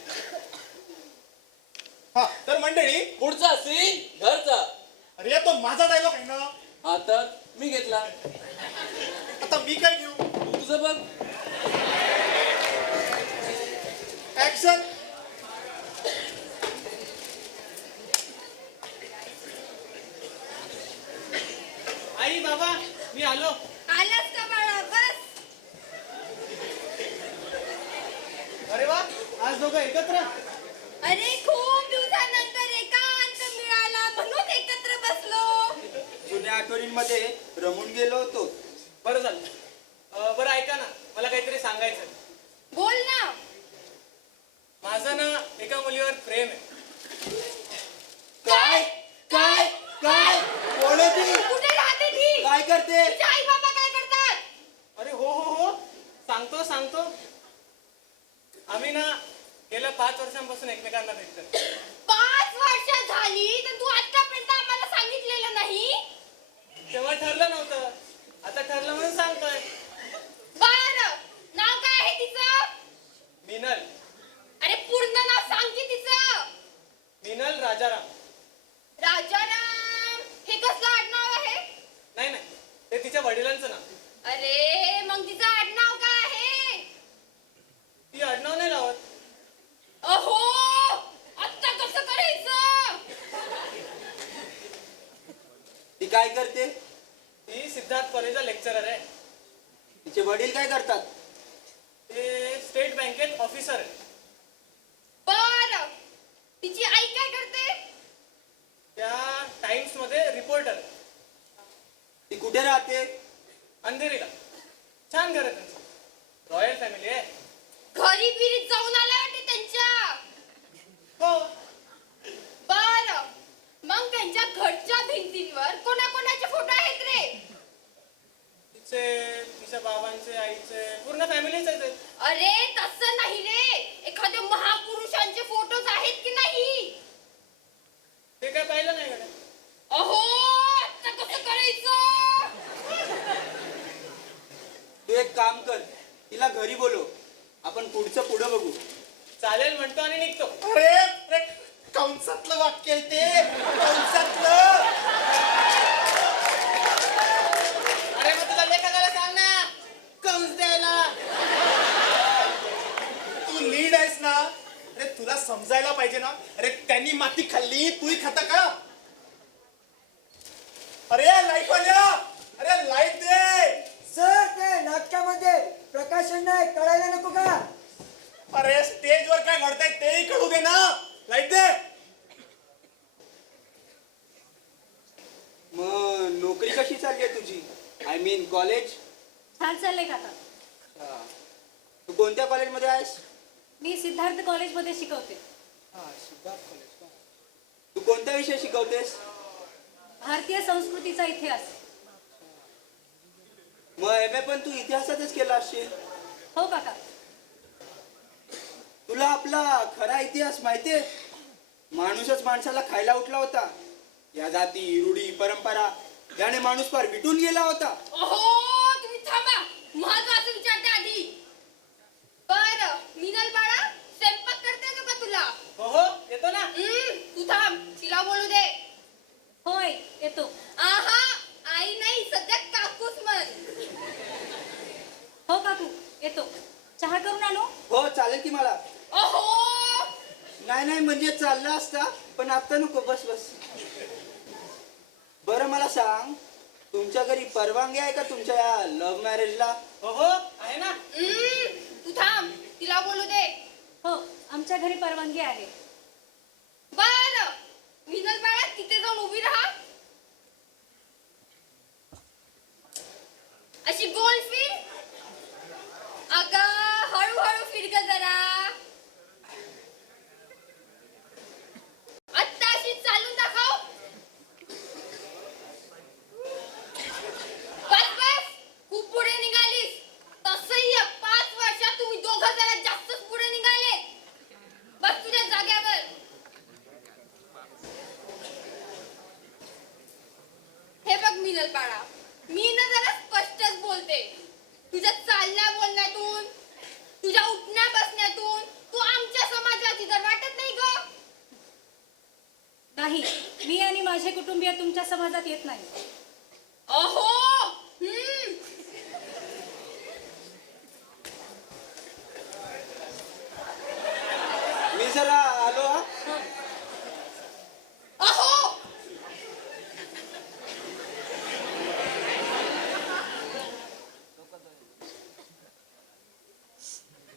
हा तर मंडळी, पुढचा सीन घरचा. अरे तो माझा डायलॉग आहे ना. हा तर मी घेतला. आता मी काय घेऊ. तू तुझं बघ. ऍक्शन. आई बाबा मी आलो. आलास का बाळा? बस. अरे वा, आज दोघं एकत्र. अरे खूप दिवसानंतर एकांत मिळाला म्हणून एकत्र बसलो. जुन्या आठवणींमध्ये रमून गेलो होतो. बरं झालं. बरं ऐका ना, मला काहीतरी सांगायचं. बोल ना. माझं ना एका मुलीवर प्रेम आहे. काय काय काय कोण आहे ती? कुठे राहते ती? काय करते? तुझे आई बाबा काय करतात? अरे हो हो हो, सांगतो सांगतो. आम्ही ना गेल्या 5 वर्षांपासून एकमेकांना भेटतो. 5 वर्ष झाली तर तू आतापर्यंत आम्हाला सांगितलेलं नाही. तेव्हा ठरलं नव्हतं, आता ठरलं म्हणून सांगतोय. बरं, नाव काय आहे तिचं? मिनल. अरे पूर्ण नाव सांग की तिचं. मिनल राजाराम. राजाराम. हे कसलं आडनाव आहे? नाही नाही, ते तिच्या वडिलांचं नाव. अरे मग तिचं आडनाव काय आहे? ती आडनाव नाही लावत. अहो, आता कसं करायचं? ती काय करते? ती सिद्धार्थ कॉलेजला लेक्चरर आहे. तिचे वडील काय करतात? ते स्टेट बँकेत ऑफिसर आहे. बरं, तिची आई काय करते? त्या टाइम्स मध्ये रिपोर्टर. ती कुठे राहते? अंधेरीला. छान घर आहे त्यांचं, रॉयल फॅमिली आहे. घरी बिरीत जाऊन आला वाटते त्यांच्या. हो, बर, मग त्यांच्या घरच्या भिंतींवर कोणाकोणाचे फोटो आहेत रे? तिच्या बाबांचे, आईचे, पूर्ण फॅमिलीच आहे ते. अरे तसं नाही रे, एखाद्या महापुरुषांचे फोटोज आहेत की नाही? ते काय पाहिलं नाही कडे. अहो, आता कसं करायचं? तू एक काम कर, तिला घरी बोलव, आपण पुढचं पुढं बघू. चालेल म्हणतो आणि निघतो. अरे कंसातलं वाक्य आहे ते, कंसातलं. अरे मग तुझ्या लेखकाला सांग ना कंस द्यायला. तू लीड आहेस ना, अरे तुला समजायला पाहिजे ना. अरे त्यांनी माती खाल्ली, तूही खाता का? अरे लाईट वाल्या, अरे लाईट दे. सर ते नाटकामध्ये प्रकाशन नाही, कळायला नको का? अरे स्टेजवर काय घडतंय तेही कळू दे ना. लाईट दे. मग नोकरी कशी चालली आहे तुझी? I mean college. छान चाललंय काका. तू कोणत्या कॉलेजमध्ये आहेस? मी सिद्धार्थ कॉलेजमध्ये शिकवते. सिद्धार्थ कॉलेज का? तू कोणता विषय शिकवतेस? भारतीय संस्कृतीचा इतिहास. मग एम ए पण तू इतिहासातच केला असशील. हो काका. तुला आपला खरा इतिहास माहितीये? माणूसच माणसाला खायला उठला होता. या जाती, रूढी, परंपरा याने माणूस फार विटून गेला होता. अहो, तुम्ही थांबा, महत्वाचं विचारते आधी. बर, मिनल बाळा, स्वयंपाक करता येतो का तुला? हो हो, येतो ना. तू थांब, तिला बोलू दे. होय, येतो. आहा, आई नाही, सध्या काकूच म्हण. हो काकू, येतो. चहा करून आणू? हो चालेल की मला. अहो, नाही नाही म्हणजे चालला असता, पण आता नको. बस बस. बरं मला सांग, तुमच्या घरी परवानगी आहे का तुमच्या या लव्ह मॅरेजला? हो हो, आहे ना. तू थांब, तिला बोलू दे. हो, आमच्या घरी परवानगी आहे. बर, मिनल बाळा, तिथे जाऊन उभी राहा. अशी गोल फिर. अगं, हळूहळू फिर ग जरा. आत्ता अशी चालून दाखव. बस बस, खूप पुढे निघालीस. तसंही या 5 वर्षात तुम्ही दोघं जरा जास्तच पुढे निघाले. बस तुझ्या जाग्यावर. हे बघ मिनल बाळा, मी ना जरा स्पष्टच बोलते. तुझ्या चालण्या बोलण्यातून, तुझ्या उठण्या बसण्यातून तू आमच्या समाजाची तर वाटत नाही ग. नाही, मी आणि माझे कुटुंबीय तुमच्या समाजात येत नाही. अहो, मी जरा आलो हा. अहो,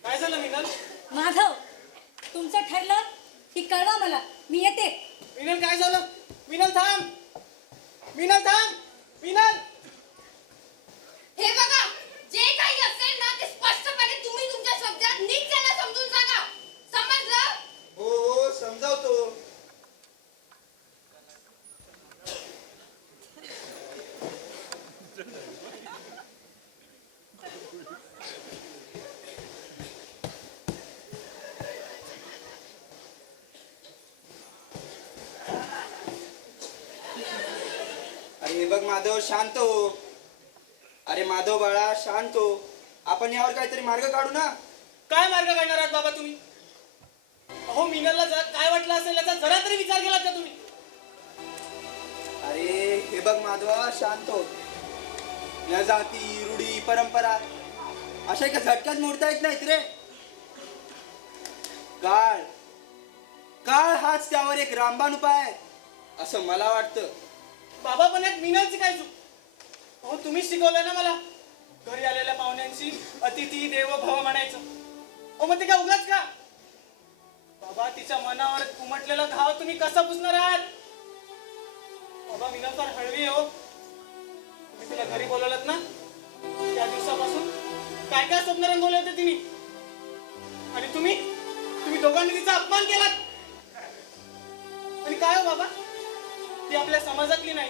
काय झालं मिनल? माधव, तुमचं ठरलं की कळवा मला. मी येते. मिनल काय झालं? मिनल थांब, मिनल थांब, मिनल. हे बघा, जे काही असेल ना ते स्पष्टपणे तुम्ही तुमच्या शब्दात नीट त्याला समजून सांगा. समजलं? हो हो समजावतो. अरे हे बघ माधव, शांत हो. अरे माधव बाळा, शांत हो. आपण यावर काहीतरी मार्ग काढू ना. काय मार्ग काढणार आहात बाबा तुम्ही? अहो, मिनलला जरा काय वाटलं असेल याचा जरा तरी विचार केलात का तुम्ही? अरे हे बघ माधवा, शांत हो. या जाती, रूढी, परंपरा अशा एका झटक्यात मोडता येत नाहीत रे. काळ काळ हाच त्यावर एक रामबाण उपाय आहे असं मला वाटतं. बाबा पण एक मिनलची काय चूक? अहो, तुम्हीच शिकवलंय ना मला घरी आलेल्या पाहुण्यांशी अतिथी देवो भव म्हणायचं. अहो, मग ते काय उगाच का? बाबा, तिच्या मनावर उमटलेला घाव तुम्ही कसा पुसणार आहात? बाबा, मिनल फार हळवी आहे हो. तुम्ही तिला घरी बोलवलत ना, त्या दिवसापासून काय काय स्वप्न रंगवले होते तिने. आणि तुम्ही दोघांनी तिचा अपमान केलात. आणि काय हो बाबा, ती आपल्या समाजातली नाही,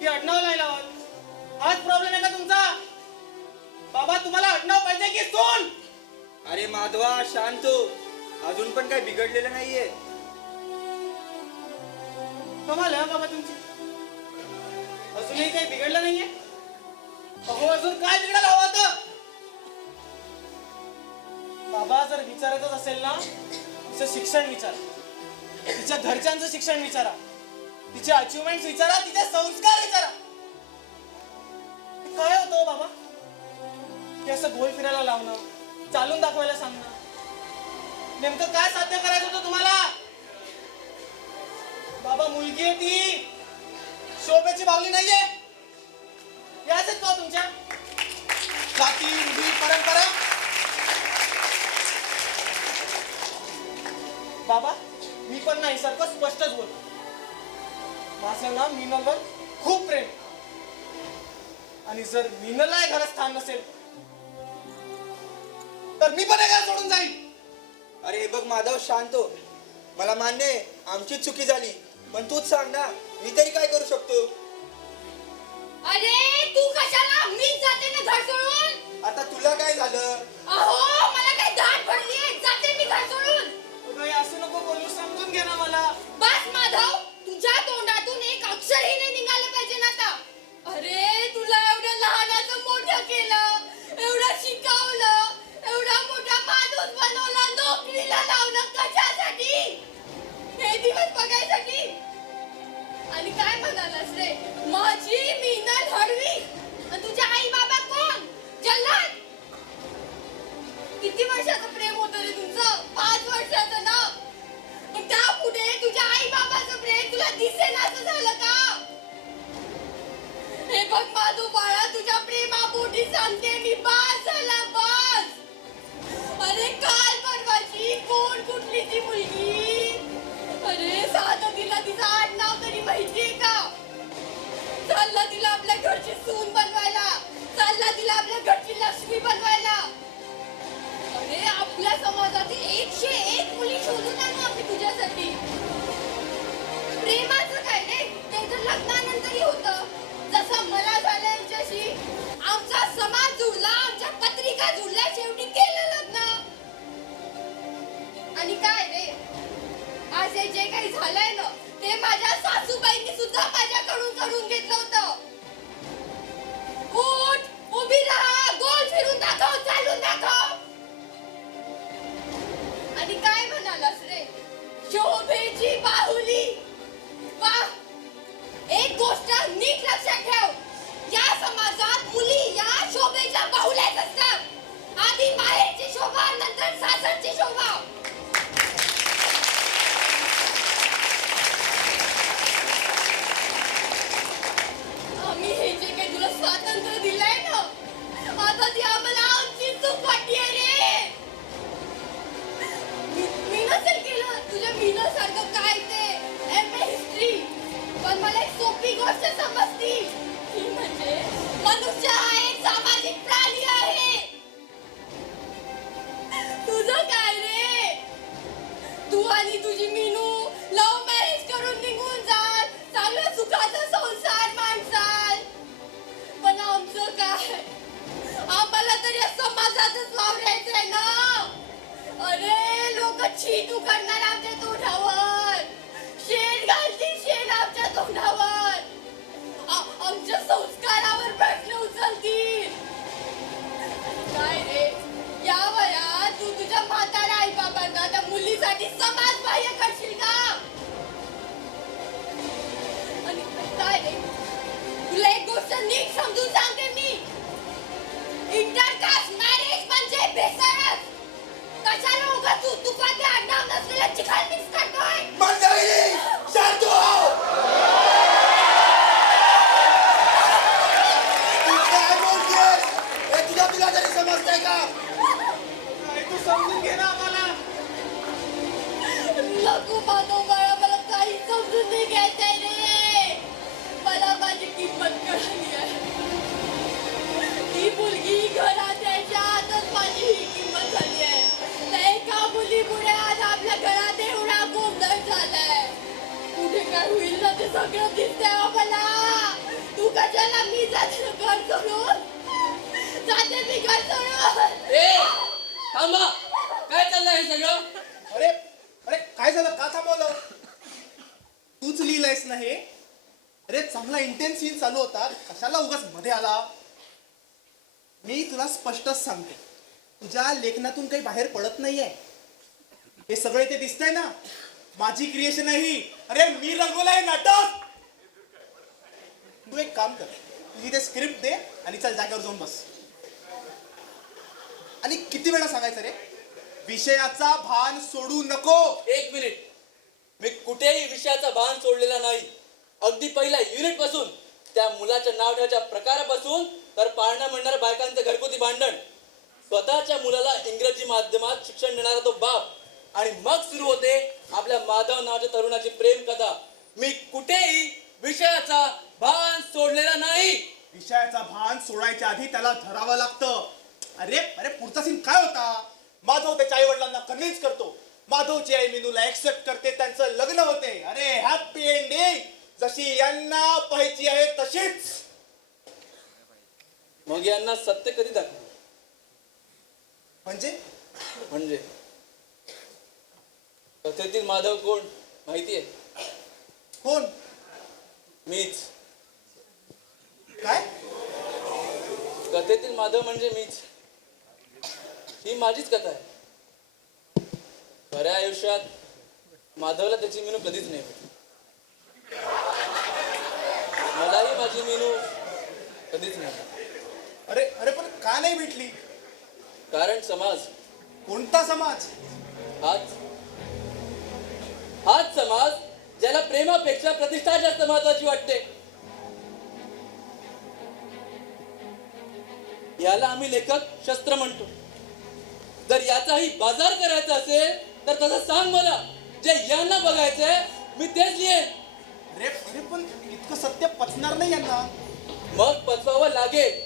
ती आडनाव नाही लावत. हाच प्रॉब्लेम आहे का तुमचा? बाबा तुम्हाला आडनाव पाहिजे की सून? अरे माधवा शांत हो. अजून पण काही बिघडलेलं नाहीये. कमाल आहे बाबा तुमची. अजूनही काही बिघडलं नाहीये. अहो अजून काय बिघडायला हवं होतं? बाबा जर विचारायचं असेल ना, तिचं शिक्षण विचारा, तिच्या घरच्यांचं शिक्षण विचारा, तिचे अचिव्हमेंट विचारा, तिचे संस्कार विचारा. काय होतं बाबा? ते असं गोल फिरायला लावणं, चालून दाखवायला सांगणं, नेमकं काय साध्य करायचं होतं तुम्हाला? बाबा मुलगी आहे ती, शोभेची बावली नाहीये. याच आहेत का तुमच्या जाती, रूढी, परंपरा? बाबा मी पण नाही सारखं स्पष्टच बोलतो. माझं ना मीनलवर खूप प्रेम. आणि जर मीनलला या घरात स्थान नसेल तर मी पण हे घर सोडून जाईल. अरे हे बघ माधव शांत हो. मला मान्य आहे आमची चुकी झाली, पण तूच सांग ना, मी तरी काय करू शकतो? अरे तू कशाला? मी जाते ना घर सोडून. आता तुला काय झालं? अहो मला काही दाट पडली, जाते मी घर सोडून. काही असं नको बोलू, समजून घे ना मला. बस माधव, तुझ्या तोंडातून एक अक्षरही नाही निघालं पाहिजे ना आता. अरे तुला एवढं लहानाचं मोठं केलं, एवढं शिकवलं, एवढा मोठा माणूस बनवला, नोकरीला लावलं कशासाठी? हे दिवस बघायसाठी? आणि काय म्हणालास रे? माझी मीनल हळवी आणि तुझे आई बाबा कोण? जल्लाद? किती वर्षाचं प्रेम होतं रे तुमचं? 5 वर्षाचं ना? मग त्यापुढे तुझ्या आई बाबाचं प्रेम तुला दिसेना असं झालं का? हे बघ माधू बाळा, तुझ्या प्रेमापोटी सांगते मी, बस झाला बस. अरे काल परवाची कोण कुठली ती मुलगी? अरे साधं तिला तिचं आडनाव तरी माहितीये का? चालला तिला आपल्या घरची सून बनवायला, चालला तिला आपल्या घरची लक्ष्मी बनवायला. अरे आपल्या समाजातील 101 मुली शोधून आणू आम्ही तुझ्यासाठी. प्रेमाचं काय रे, ते तर लग्नानंतरही होतं. जसं मला झालं यांच्याशी, आमचा समाज जुळला, आमच्या पत्रिका जुळल्या, शेवटी केलं लग्न. आणि काय रे, आज हे जे काही झालंय ना, ते माझ्या सासूबाईंनी सुद्धा माझ्याकडून करून घेतलं होतं. उठ, उभी राहा, गोल फिरून दाखव, चालून दाखव. आणि काय म्हणालास रे, शोभेची बाहुली? वाह, एक गोष्ट नीट लक्षात ठेव, या समाजात मुली या शोभेच्या बाहुल्याच असतात. आधी माहेरची शोभा, नंतर सासरची शोभा. आम्ही हे जे काही तुला स्वातंत्र्य दिलंय ना, आता ती आम्हाला आमची चूक वाटतेय रे. मी नसेल केलं तुझ्या मीनल सारखं काय ते MA हिस्ट्री, पण मला एक सोपी गोष्ट समजती, ती म्हणजे मनुष्य हा एक सामाजिक प्राणी आहे. तुझं काय रे? तू आणि तुझी मीनू लव्ह मॅरेज करून निघून जाल, चांगला सुखाचा संसार माणसाल. पण आमचं काय? आम्हाला तर या समाजातच वावरायचंय ना. अरे लोक छी करणार आमच्या तोंडावर, शेण घालतील शेण आमच्या तोंडावर, आमच्या संस्कारावर प्रश्न उचलतील. काय रे, या वयात तू तुझ्या म्हाताऱ्या आई बाबांना त्या मुलीसाठी समाज बाह्य करशील का? आणि काय रे, तुला एक गोष्ट नीट समजून सांगते मी, इंटरकास्ट मॅरेज म्हणजे भेसळच. कशाला उगाच तू तुपातले आडनाव नसलेला चिखल मिक्स करतोय? मंडळी शांत हो. तू काय बोलतेस? हे तुला तरी समजतंय का? काय तू समजून घे ना आम्हाला. नको माधव बाळा, मला काही समजून नाही घ्यायचंय रे. मला माझी किंमत कळली आहे. ती मुलगी घरात यायच्या आतच सगळं दिसतंय हो मला. तू कशाला मी जाते घर सोडून. जाते मी घर सोडून. ए थांबा, काय चाललंय हे सगळं? अरे अरे काय झालं, का थांबवलं? तूच लिहिलंयस ना हे? अरे चांगला इंटेन्स सीन चालू होता, कशाला उगाच मध्ये आला? मी तुला स्पष्टच सांगते, तुझ्या लेखनातून काही बाहेर पडत नाहीये. हे सगळे ते दिसतंय ना, माझी क्रिएशन आहे ही. अरे मी रंगवलं आहे नाटक. तू एक काम कर, तुझी ते स्क्रिप्ट दे आणि चल जागेवर जाऊन बस. आणि किती वेळा सांगायचं रे, विषयाचा भान सोडू नको. एक मिनिट, मी कुठेही विषयाचा भान सोडलेला नाही. अगदी पहिल्या युनिट पासून, त्या मुलाच्या नाव ठेवायच्या प्रकारापासून तर पाळणा म्हणणाऱ्या बायकांचं घरगुती भांडण, स्वतःच्या मुलाला इंग्रजी माध्यमात शिक्षण देणारा तो बाप, आणि मग सुरू होते आपल्या माधव नावाच्या तरुणाची प्रेम कथा. मी कुठेही विषयाचा भान सोडलेला नाही. विषयाचा भान सोडायच्या आधी त्याला धरावं लागतं. अरे अरे पुढचा सीन काय होता? माधव त्याच्या आई वडिलांना कन्व्हिन्स करतो, माधवची आई मीनूला एक्सेप्ट करते, त्यांचं लग्न होते. अरे हॅपी एंडिंग जशी यांना पाहायची आहे तशीच. मग यांना सत्य कधी दाखवलं? म्हणजे कथेतील माधव कोण माहितीये? कोण? मीच. काय? कथेतील माधव म्हणजे मीच. ही माझीच कथा आहे. खऱ्या आयुष्यात माधवला त्याची मीनू कधीच नाही भेटली. मलाही माझी मीनू कधीच नाही. अरे अरे पण का नाही भेटली? कारण समाज. कोणता समाज? हाच समाज ज्याला प्रेमापेक्षा प्रतिष्ठा जास्त महत्वाची वाटते. याला आम्ही लेखक शस्त्र म्हणतो. जर याचाही बाजार करायचा असेल तर तसं सांग मला. जे यांना बघायचंय मी तेच लिहेन. अरे अरे पण इतकं सत्य पचणार नाही यांना. मग पचवावं लागेल.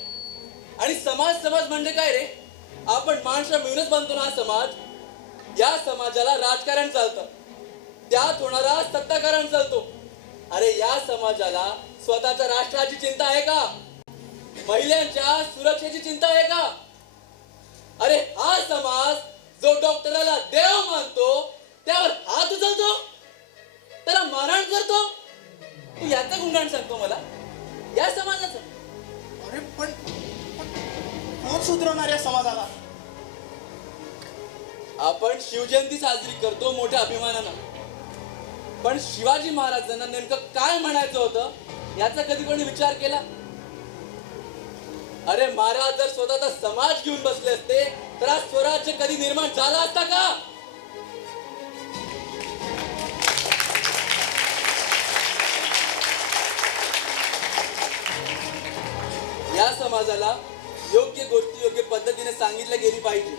आणि समाज म्हणजे काय रे? आपण माणसं मिळूनच बांधतो ना हा समाज. या समाजाला राजकारण चालतं, त्यात होणारा सत्ताकारण चालतो. अरे या समाजाला स्वतःच्या राष्ट्राची चिंता आहे का? महिलांच्या सुरक्षेची चिंता आहे का? अरे हा समाज जो डॉक्टराला देव मानतो, त्यावर हात उचलतो, त्याला मारहाण करतो, तू याचं गुणगान सांगतो मला? या समाजाचं? अरे पण कोण सुधरवणार या समाजाला? आपण शिवजयंती साजरी करतो मोठ्या अभिमानानं, पण शिवाजी महाराजांना नेमकं काय म्हणायचं होतं याचा कधी कोणी विचार केला? अरे महाराज जर स्वतःचा समाज घेऊन बसले असते तर आज स्वराज्य कधी निर्माण झाला असता का? या समाजाला योग्य गोष्टी योग्य पद्धतीने सांगितल्या गेली पाहिजे.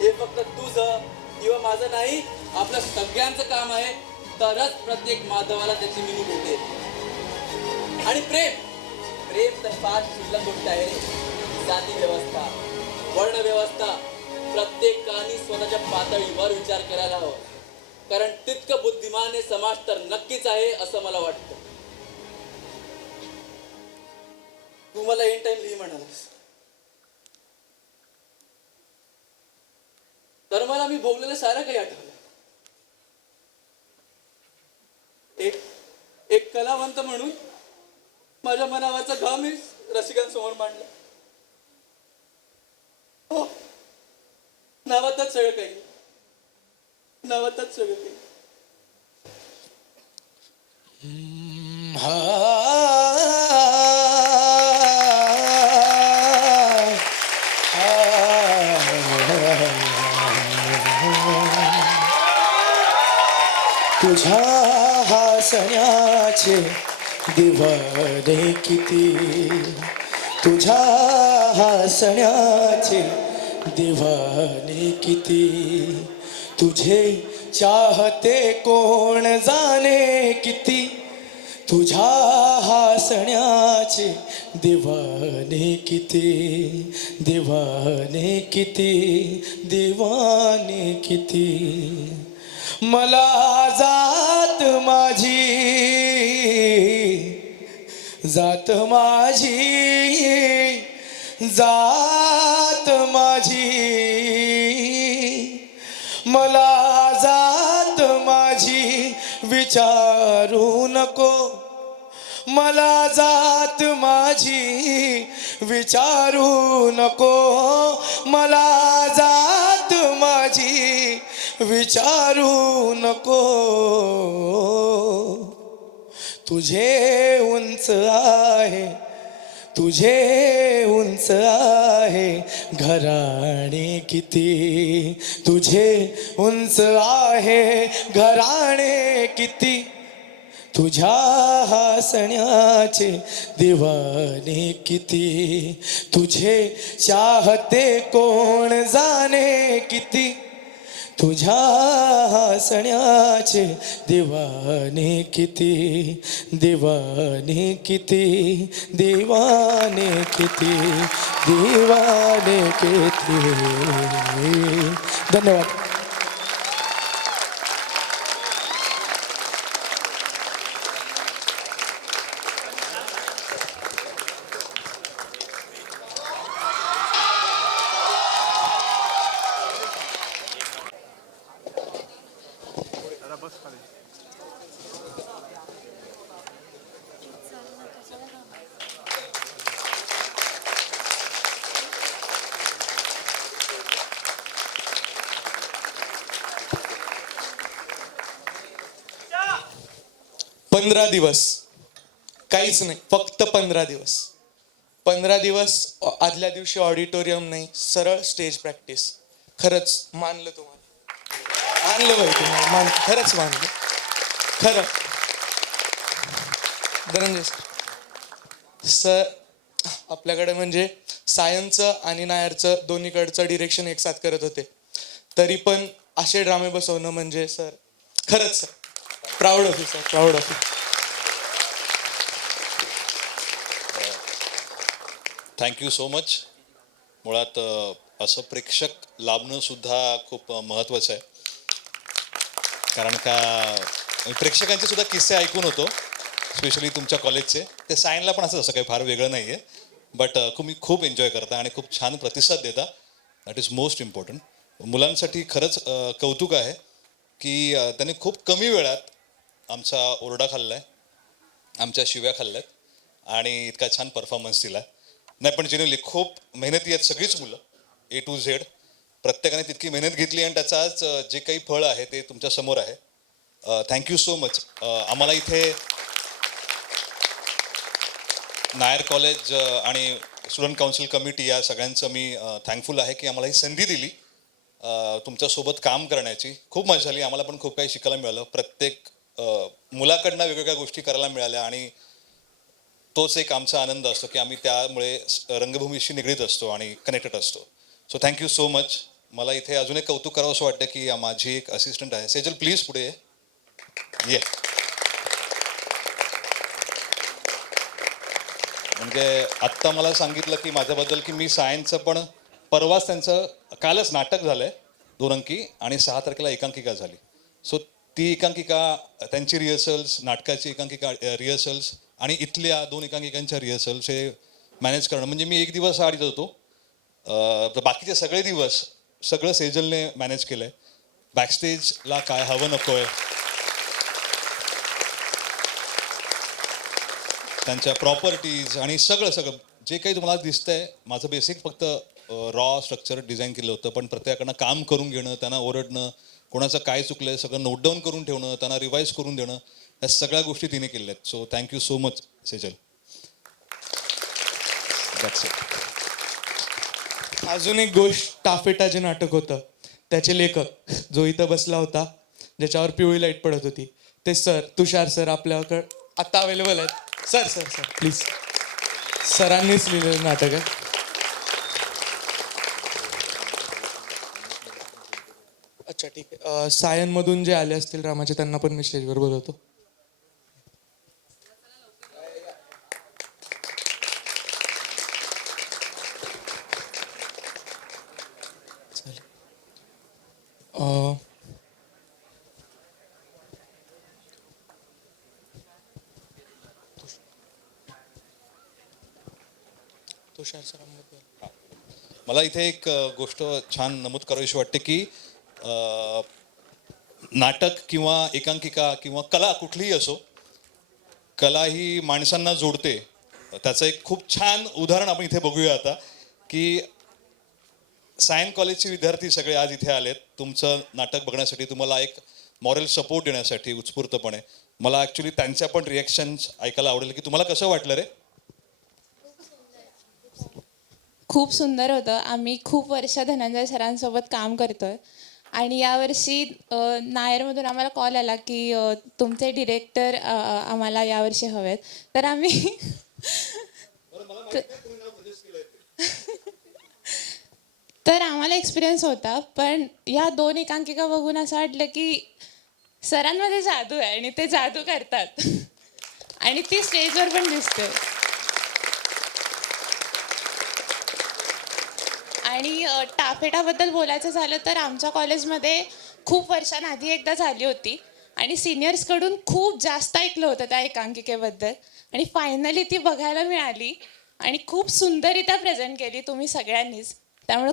हे फक्त तुझं किंवा माझं नाही, आपलं सगळ्यांचं काम आहे. तरच प्रत्येक माधवाला त्याची मिनी भेटेल. आणि प्रेम तर फार शुल्लक गोष्ट आहे रे. जाती व्यवस्था, वर्ण व्यवस्था प्रत्येकाने स्वतःच्या पातळीवर विचार करायला हवा. कारण तितकं बुद्धिमान हे समाज तर नक्कीच आहे असं मला वाटतं. तू मला एन टाइम लिही म्हणालास, तर मला मी भोगलेलं सारं काही आठवलं. एक कलावंत म्हणून माझ्या मनावरचा घाम मी रसिकांसमोर मांडला. हो, नावातच सगळं काही, नावातच सगळं काही. तुझ्या हसण्याचे दिवाने किती, तुझ्या हसण्याचे दिवाने किती, तुझे चाहते कोण जाणे किती, तुझ्या हसण्याचे दिवाने किती, दिवाने किती, दिवाने किती. मला जात माझी जात माझी, जात माझी, मला जात माझी विचारू नको, मला जात माझी विचारू नको, मला जात माझी विचारू नको. तुझे उंच आहे, तुझे उंच आहे घराणे किती, तुझे उंच आहे घराणे किती, तुझ्या हसण्याचे दिवाने किती, तुझे चाहते कोण जाणे किती, तुझ्या हसण्याचे दिवाने किती, दिवाने किती, दिवाने किती, दिवाने किती. धन्यवाद. पंधरा दिवस काहीच नाही, फक्त 15 दिवस. 15 दिवस आदल्या दिवशी ऑडिटोरियम नाही, सरळ स्टेज प्रॅक्टिस. खरंच मानलं तुम्हाला, मानलं भाई तुम्हाला, खरंच मानलं, खरं. धनंजय सर आपल्याकडे म्हणजे सायन्सचं आणि नायरचं दोन्हीकडचं डिरेक्शन एकसाथ करत होते, तरी पण असे ड्रामे बसवणं म्हणजे सर खरंच sir proud of you sir, proud of you. Thank you so much. मुळात असं प्रेक्षक लाभणं सुद्धा खूप महत्त्वाचं आहे, कारण का प्रेक्षकांचे सुद्धा किस्से ऐकून होतो, स्पेशली तुमच्या कॉलेजचे. ते सायनला पण असं काही फार वेगळं नाही आहे, बट तुम्ही खूप एन्जॉय करता आणि खूप छान प्रतिसाद देता. That is most important. मुलांसाठी खरंच कौतुक आहे की त्यांनी खूप कमी वेळात आमचा ओरडा खाल्ला आहे, आमच्या शिव्या खाल्ल्यात आणि इतका छान परफॉर्मन्स दिला. नाही पण जेन्युअनली खूप मेहनती आहेत सगळीच मुलं, A to Z. प्रत्येकाने तितकी मेहनत घेतली आणि त्याचं आज जे काही फळ आहे ते तुमच्या समोर आहे. Thank you so much. आम्हाला इथे नायर कॉलेज आणि स्टुडंट काउन्सिल कमिटी या सगळ्यांचं मी थँकफुल आहे की आम्हाला ही संधी दिली तुमच्यासोबत काम करण्याची. खूप मजा झाली, आम्हाला पण खूप काही शिकायला मिळालं. प्रत्येक मुलाकडनं वेगवेगळ्या गोष्टी करायला मिळाल्या आणि तोच एक आमचा आनंद असतो की आम्ही त्यामुळे रंगभूमीशी निगडीत असतो आणि कनेक्टेड असतो. So thank you so much. मला इथे अजून एक कौतुक करावं असं वाटतं की माझी एक असिस्टंट आहे, सेजल प्लीज पुढे ये. म्हणजे आत्ता मला सांगितलं की माझ्याबद्दल की मी सायन्सचं पण परवाच त्यांचं कालच नाटक झालं आहे 2 अंकी आणि 6 तारखेला एकांकिका झाली. सो ती एकांकिका, त्यांची रिहर्सल्स, नाटकाची एकांकिका रिहर्सल्स आणि इथल्या 2 एकांकिकांच्या रिहर्सल्स हे मॅनेज करणं म्हणजे मी एक दिवस आडीत होतो, बाकीचे सगळे दिवस सगळं सेजलने मॅनेज केलं आहे. बॅकस्टेजला काय हवं नको आहे, त्यांच्या प्रॉपर्टीज आणि सगळं जे काही तुम्हाला दिसतंय. माझं बेसिक फक्त रॉ स्ट्रक्चर डिझाईन केलं होतं, पण प्रत्येकाकडनं काम करून घेणं, त्यांना ओरडणं, कोणाचं काय चुकलंय सगळं नोट डाऊन करून ठेवणं, त्यांना रिवाईज करून देणं, या सगळ्या गोष्टी तिने केल्या आहेत. So thank you so much Sejal. That's it. अजून एक गोष्ट, टाफेटा जे नाटक होतं त्याचे लेखक जो इथं बसला होता, ज्याच्यावर पिवळी लाईट पडत होती, ते सर तुषार सर आपल्याकडे आत्ता अवेलेबल आहेत. Sir sir sir please. सरांनीच लिहिलेलं नाटक आहे. अच्छा ठीक आहे. सायनमधून जे आले असतील रामाचे त्यांना पण मी स्टेजवर बोलवतो. तुषार सरांबद्दल. मला इथे एक गोष्ट छान नमूद करावीशी वाटते की नाटक किंवा एकांकिका किंवा कला कुठलीही असो, कला ही माणसांना जोडते. त्याचं एक खूप छान उदाहरण आपण इथे बघूया आता की सायन कॉलेजचे विद्यार्थी सगळे आज इथे आलेत तुमचं नाटक बघण्यासाठी, तुम्हाला एक मॉरल सपोर्ट देण्यासाठी उत्स्फूर्तपणे. मला ॲक्च्युली त्यांच्या पण रिॲक्शन्स ऐकायला आवडेल की तुम्हाला कसं वाटलं रे? खूप सुंदर होतं. आम्ही खूप वर्ष धनंजय सरांसोबत काम करतोय आणि यावर्षी नायरमधून आम्हाला कॉल आला की तुमचे डिरेक्टर आम्हाला यावर्षी हवेत. तर आम्ही तर आम्हाला एक्सपिरियन्स होता, पण या 2 एकांकिका बघून असं वाटलं की सरांमध्ये जादू आहे आणि ते जादू करतात आणि ती स्टेजवर पण दिसते. आणि टाफेटाबद्दल बोलायचं झालं तर आमच्या कॉलेजमध्ये खूप वर्षांआधी एकदा झाली होती आणि सिनियर्सकडून खूप जास्त ऐकलं होतं त्या एकांकिकेबद्दल आणि फायनली ती बघायला मिळाली आणि खूप सुंदररित्या प्रेझेंट केली तुम्ही सगळ्यांनीच. त्यामुळे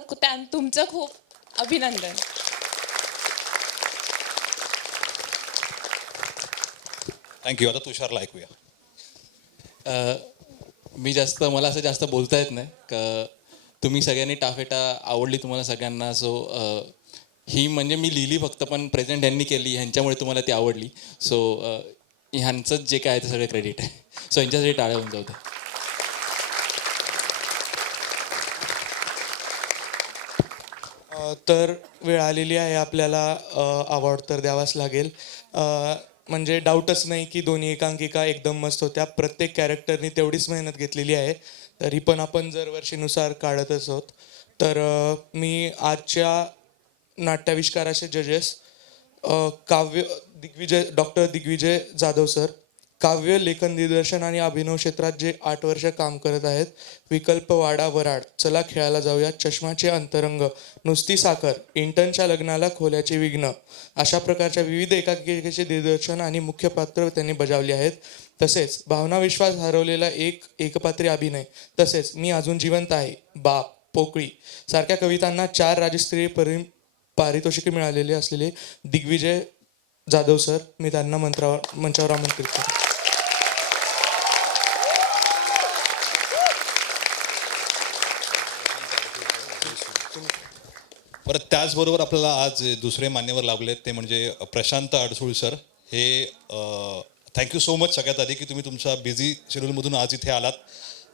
तुमचं खूप अभिनंदन. थँक्यू. आता तुषारला ऐकूया. मला असं जास्त बोलता येत नाही का तुम्ही सगळ्यांनी टाफेटा आवडली तुम्हाला सगळ्यांना. सो ही म्हणजे मी लिहिली फक्त, पण प्रेझेंट यांनी केली, ह्यांच्यामुळे तुम्हाला ती आवडली. सो ह्यांचंच जे काय आहे ते सगळं क्रेडिट आहे. सो ह्यांच्यासाठी टाळ्या होऊन जाऊ द्या. तर वेळ आलेली आहे आपल्याला अवॉर्ड तर द्यावाच लागेल. म्हणजे डाऊटच नाही की दोन्ही एकांकिका एकदम मस्त होत्या. प्रत्येक कॅरेक्टरनी तेवढीच मेहनत घेतलेली आहे. तरी पण आपण जर वर्षीनुसार काढतच आहोत. तर मी आजच्या नाट्याविष्काराचे जजेस डॉक्टर दिग्विजय जाधव सर, काव्य लेखन दिग्दर्शन आणि अभिनव क्षेत्रात जे 8 वर्ष काम करत आहेत, विकल्प वाडा वराड, चला खेळायला जाऊया, चष्माचे अंतरंग, नुसती साखर, इंटर्नच्या लग्नाला खोल्याचे विघ्न, अशा प्रकारच्या विविध एकांकिकेचे दिग्दर्शन आणि मुख्य पात्र त्यांनी बजावली आहेत. तसेच भावना विश्वास हरवलेला एकपात्री अभिनय, तसेच मी अजून जिवंत आहे, बाप, पोकळी सारख्या कवितांना 4 राज्यस्तरीय पारितोषिके मिळालेले असलेले दिग्विजय जाधव सर, मी त्यांना मंचावर आमंत्रित करतो. बरं, त्याचबरोबर आपल्याला आज दुसरे मान्यवर लाभले ते म्हणजे प्रशांत अडसूळ सर. हे थँक्यू सो मच सगळ्यात आधी की तुम्ही तुमच्या बिझी शेड्यूलमधून आज इथे आलात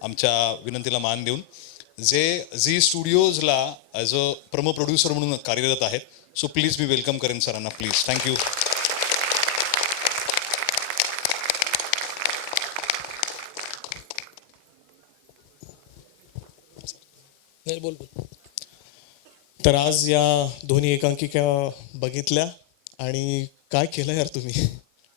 आमच्या विनंतीला मान देऊन. जे झी स्टुडिओजला ॲज अ प्रमो प्रोड्युसर म्हणून कार्यरत आहेत. सो प्लीज मी वेलकम करेन सरांना, प्लीज. थँक्यू. नाही बोल. तर आज या दोन्ही एकांकिका बघितल्या आणि काय केलं यार तुम्ही,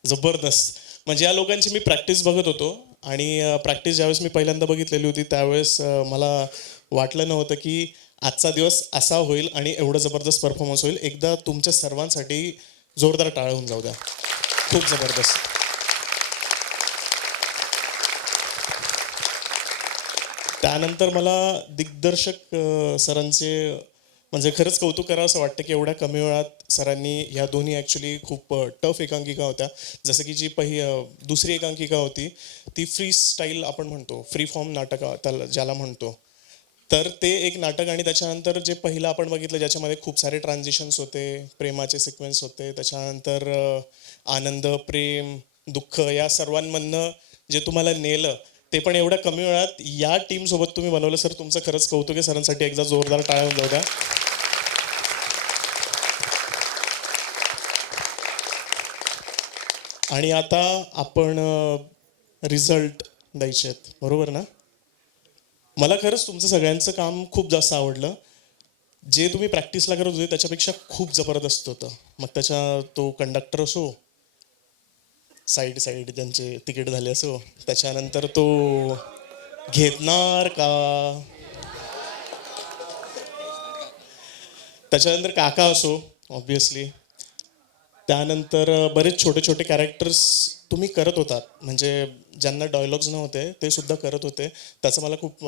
जबरदस्त. म्हणजे या लोकांची मी प्रॅक्टिस बघत होतो आणि प्रॅक्टिस ज्यावेळेस मी पहिल्यांदा बघितलेली होती त्यावेळेस मला वाटलं नव्हतं की आजचा दिवस असा होईल आणि एवढं जबरदस्त परफॉर्मन्स होईल. एकदा तुमच्या सर्वांसाठी जोरदार टाळ्या होऊन जाऊ द्या. खूप जबरदस्त. त्यानंतर मला दिग्दर्शक सरांचे म्हणजे खरंच कौतुक करावं असं वाटतं की एवढ्या कमी वेळात सरांनी ह्या दोन्ही ॲक्च्युली खूप टफ एकांकिका होत्या. जसं की जी दुसरी एकांकिका होती ती फ्री स्टाईल आपण म्हणतो, फ्री फॉर्म नाटक त्याला ज्याला म्हणतो, तर ते एक नाटक. आणि त्याच्यानंतर जे पहिलं आपण बघितलं ज्याच्यामध्ये खूप सारे ट्रान्झिशन्स होते, प्रेमाचे सिक्वेन्स होते, त्याच्यानंतर आनंद, प्रेम, दुःख या सर्वांमधनं जे तुम्हाला नेलं ते पण एवढ्या कमी वेळात या टीमसोबत तुम्ही बनवलं. सर तुमचं खरंच कौतुक आहे. सरांसाठी एकदा जोरदार टाळ्या होऊन जाऊ द्या. आणि आता आपण रिझल्ट द्यायचे आहेत, बरोबर ना? मला खरंच तुमचं सगळ्यांचं काम खूप जास्त आवडलं. जे तुम्ही प्रॅक्टिसला करत होते त्याच्यापेक्षा खूप जबरदस्त होतं. मग तो कंडक्टर असो, साईड त्यांचे तिकीट झाले असो, त्याच्यानंतर तो घेतणार का, त्याच्यानंतर काका असो ऑब्विसली, त्यानंतर बरेच छोटे छोटे कॅरेक्टर्स तुम्ही करत होतात, म्हणजे ज्यांना डायलॉग्स नव्हते ते सुद्धा करत होते, त्याचं मला खूप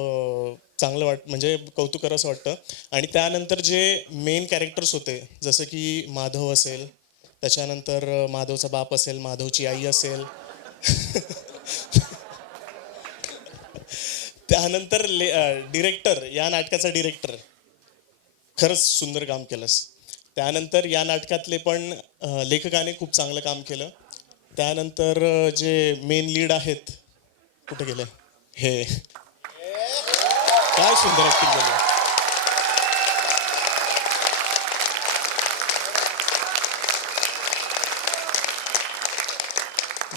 चांगलं म्हणजे कौतुक करावं वाटतं. आणि त्यानंतर जे मेन कॅरेक्टर्स होते, जसं की माधव असेल, त्याच्यानंतर माधवचा बाप असेल, माधवची आई असेल, त्यानंतर डिरेक्टर, या नाटकाचा डिरेक्टर, खरंच सुंदर काम केलंस. त्यानंतर या नाटकातले पण लेखकाने खूप चांगलं काम केलं. त्यानंतर जे मेन लीड आहेत, कुठे गेले हे, काय सुंदर ऍक्टिंग केलं.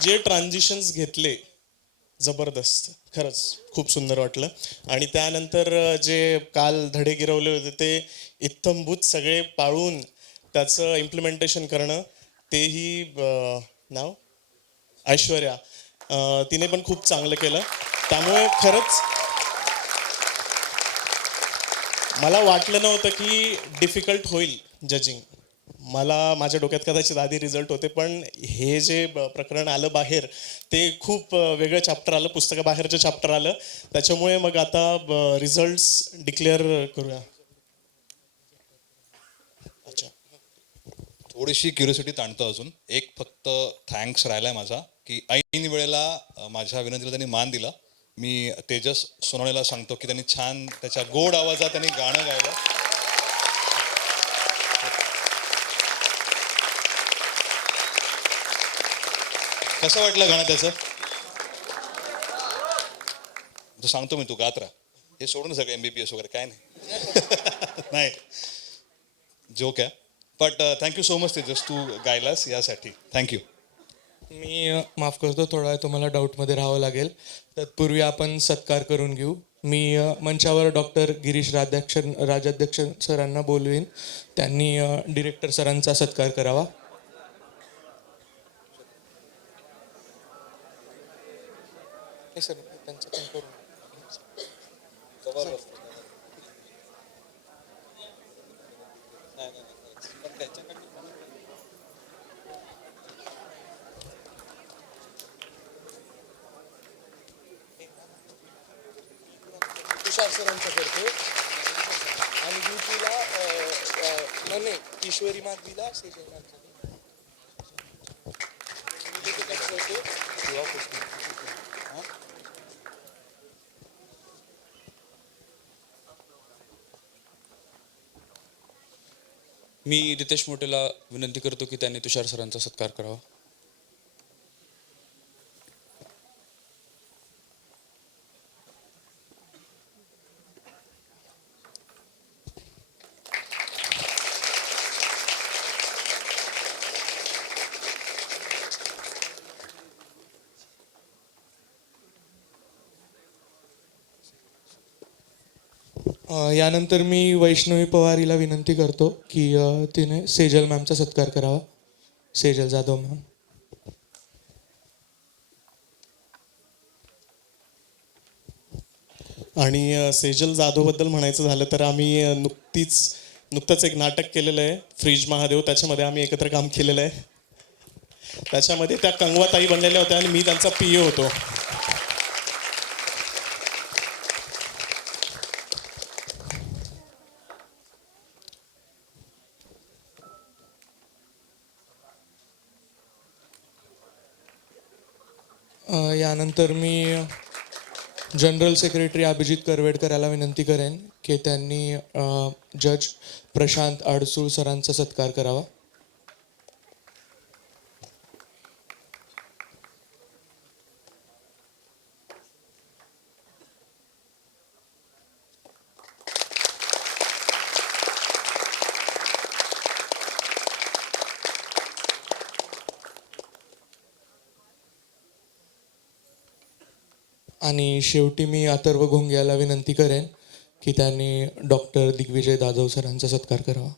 जे ट्रान्झिशन्स घेतले, जबरदस्त, खरंच खूप सुंदर वाटलं. आणि त्यानंतर जे काल धडे गिरवले होते ते इत्थंभूत सगळे पाळून त्याचं इम्प्लिमेंटेशन करणं, तेही नाव ऐश्वर्या, तिने पण खूप चांगलं केलं. त्यामुळे खरंच मला वाटलं नव्हतं की डिफिकल्ट होईल जजिंग. मला माझ्या डोक्यात कदाचित आधी रिझल्ट होते, पण हे जे प्रकरण आलं बाहेर, ते खूप वेगळं चॅप्टर आलं, पुस्तकाबाहेरचं चॅप्टर आलं. त्याच्यामुळे मग आता रिझल्ट्स डिक्लेअर करूया. अच्छा, थोडीशी क्युरियोसिटी ताणतं अजून. एक फक्त थँक्स राहिलाय माझा, की ऐन वेळेला माझ्या विनंतीला त्यांनी मान दिला. मी तेजस सोनवणेला सांगतो की त्यांनी छान त्याच्या गोड आवाजात त्यांनी गाणं गायलं. कसं वाटलं गाणं त्याचं? तो सांगतो मी, तू गात राहा. हे सोडून सगळं MBBS वगैरे काय नाही. नाही, जोक आहे. But thank you so much Tejas, तू गायलास यासाठी. थँक्यू. मी माफ करतो, थोडा वेळ तुम्हाला डाऊटमध्ये राहावं लागेल. तत्पूर्वी आपण सत्कार करून घेऊ. मी मंचावर डॉक्टर गिरीश राजाध्यक्ष सरांना बोलवीन. त्यांनी डिरेक्टर सरांचा सत्कार करावा. सर त्यांचं पण करू. तुषार सरांचं करतो आणि ब्युटीला ईश्वरी माधवीला सेजल माधवी. मी रितेश मोटेला विनंती करतो की त्यांनी तुषार सरांचा सत्कार करावा. यानंतर मी वैष्णवी पवार हिला विनंती करतो की तिने सेजल मॅमचा सत्कार करावा. सेजल जाधव मॅम. आणि सेजल जाधवबद्दल म्हणायचं झालं तर आम्ही नुकतंच एक नाटक केलेलं आहे, फ्रीज महादेव. त्याच्यामध्ये आम्ही एकत्र काम केलेलं आहे. त्याच्यामध्ये त्या कंगवाताई बनलेल्या होत्या आणि मी त्यांचा PA होतो. यानंतर मी जनरल सेक्रेटरी अभिजित करवेडकर याला विनंती करेन की त्यांनी जज प्रशांत आडसूळ सरांचा सत्कार करावा. आणि शेवटी मी अथर्व घोंगे याला विनंती करेन की त्यांनी डॉक्टर दिग्विजय जाधव सरांचा सत्कार करावा.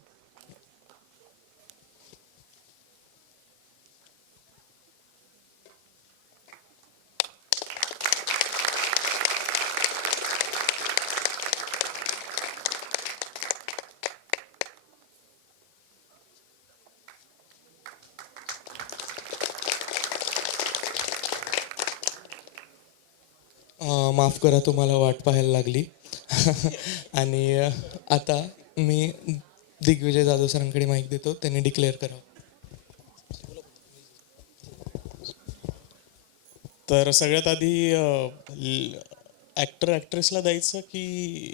माफ करा तुम्हाला वाट पाहायला लागली. आणि आता मी दिग्विजय जाधव सरांकडे माईक देतो, त्यांनी डिक्लेअर करावं. तर सगळ्यात आधी ॲक्टर ॲक्ट्रेसला द्यायचं की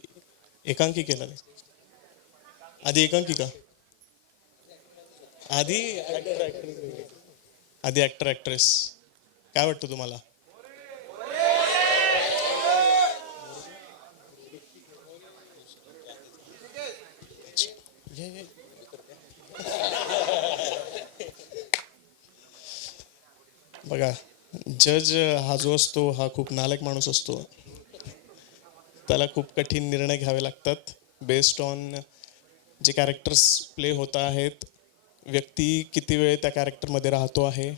एकांकिकेला द्यायचं? आधी एकांकिका, आधी ॲक्टर ॲक्ट्रेस. काय वाटतं तुम्हाला? बघा, जज हा जो असतो हा खूप नालायक माणूस असतो. त्याला खूप कठीण निर्णय घ्यावे लागतात बेस्ड ऑन जे कॅरेक्टर्स प्ले होत आहेत, व्यक्ती किती वेळ त्या कॅरेक्टरमध्ये राहतो आहे,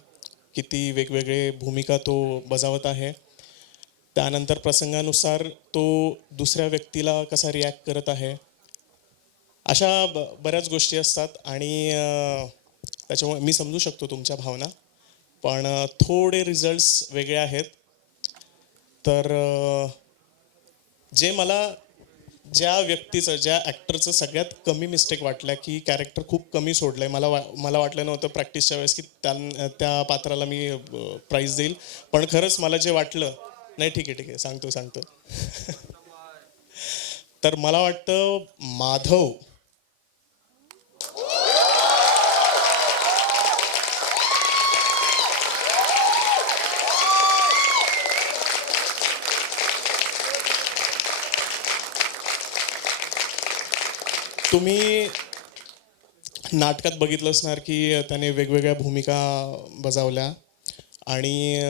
किती वेगवेगळे भूमिका तो बजावत आहे, त्यानंतर प्रसंगानुसार तो दुसऱ्या व्यक्तीला कसा रिॲक्ट करत आहे, अशा बऱ्याच गोष्टी असतात. आणि त्याच्यामुळे मी समजू शकतो तुमच्या भावना, पण थोडे रिझल्ट्स वेगळे आहेत. तर जे मला ज्या व्यक्तीचं, ज्या ॲक्टरचं सगळ्यात कमी मिस्टेक वाटल्या, की कॅरेक्टर खूप कमी सोडलं आहे, मला वाटलं नव्हतं प्रॅक्टिसच्या वेळेस की त्या पात्राला मी प्राईज देईल. पण खरंच मला जे वाटलं, नाही ठीक आहे सांगतो. तर मला वाटतं माधव तुम्ही नाटकात बघितलं असणार की त्याने वेगवेगळ्या भूमिका बजावल्या आणि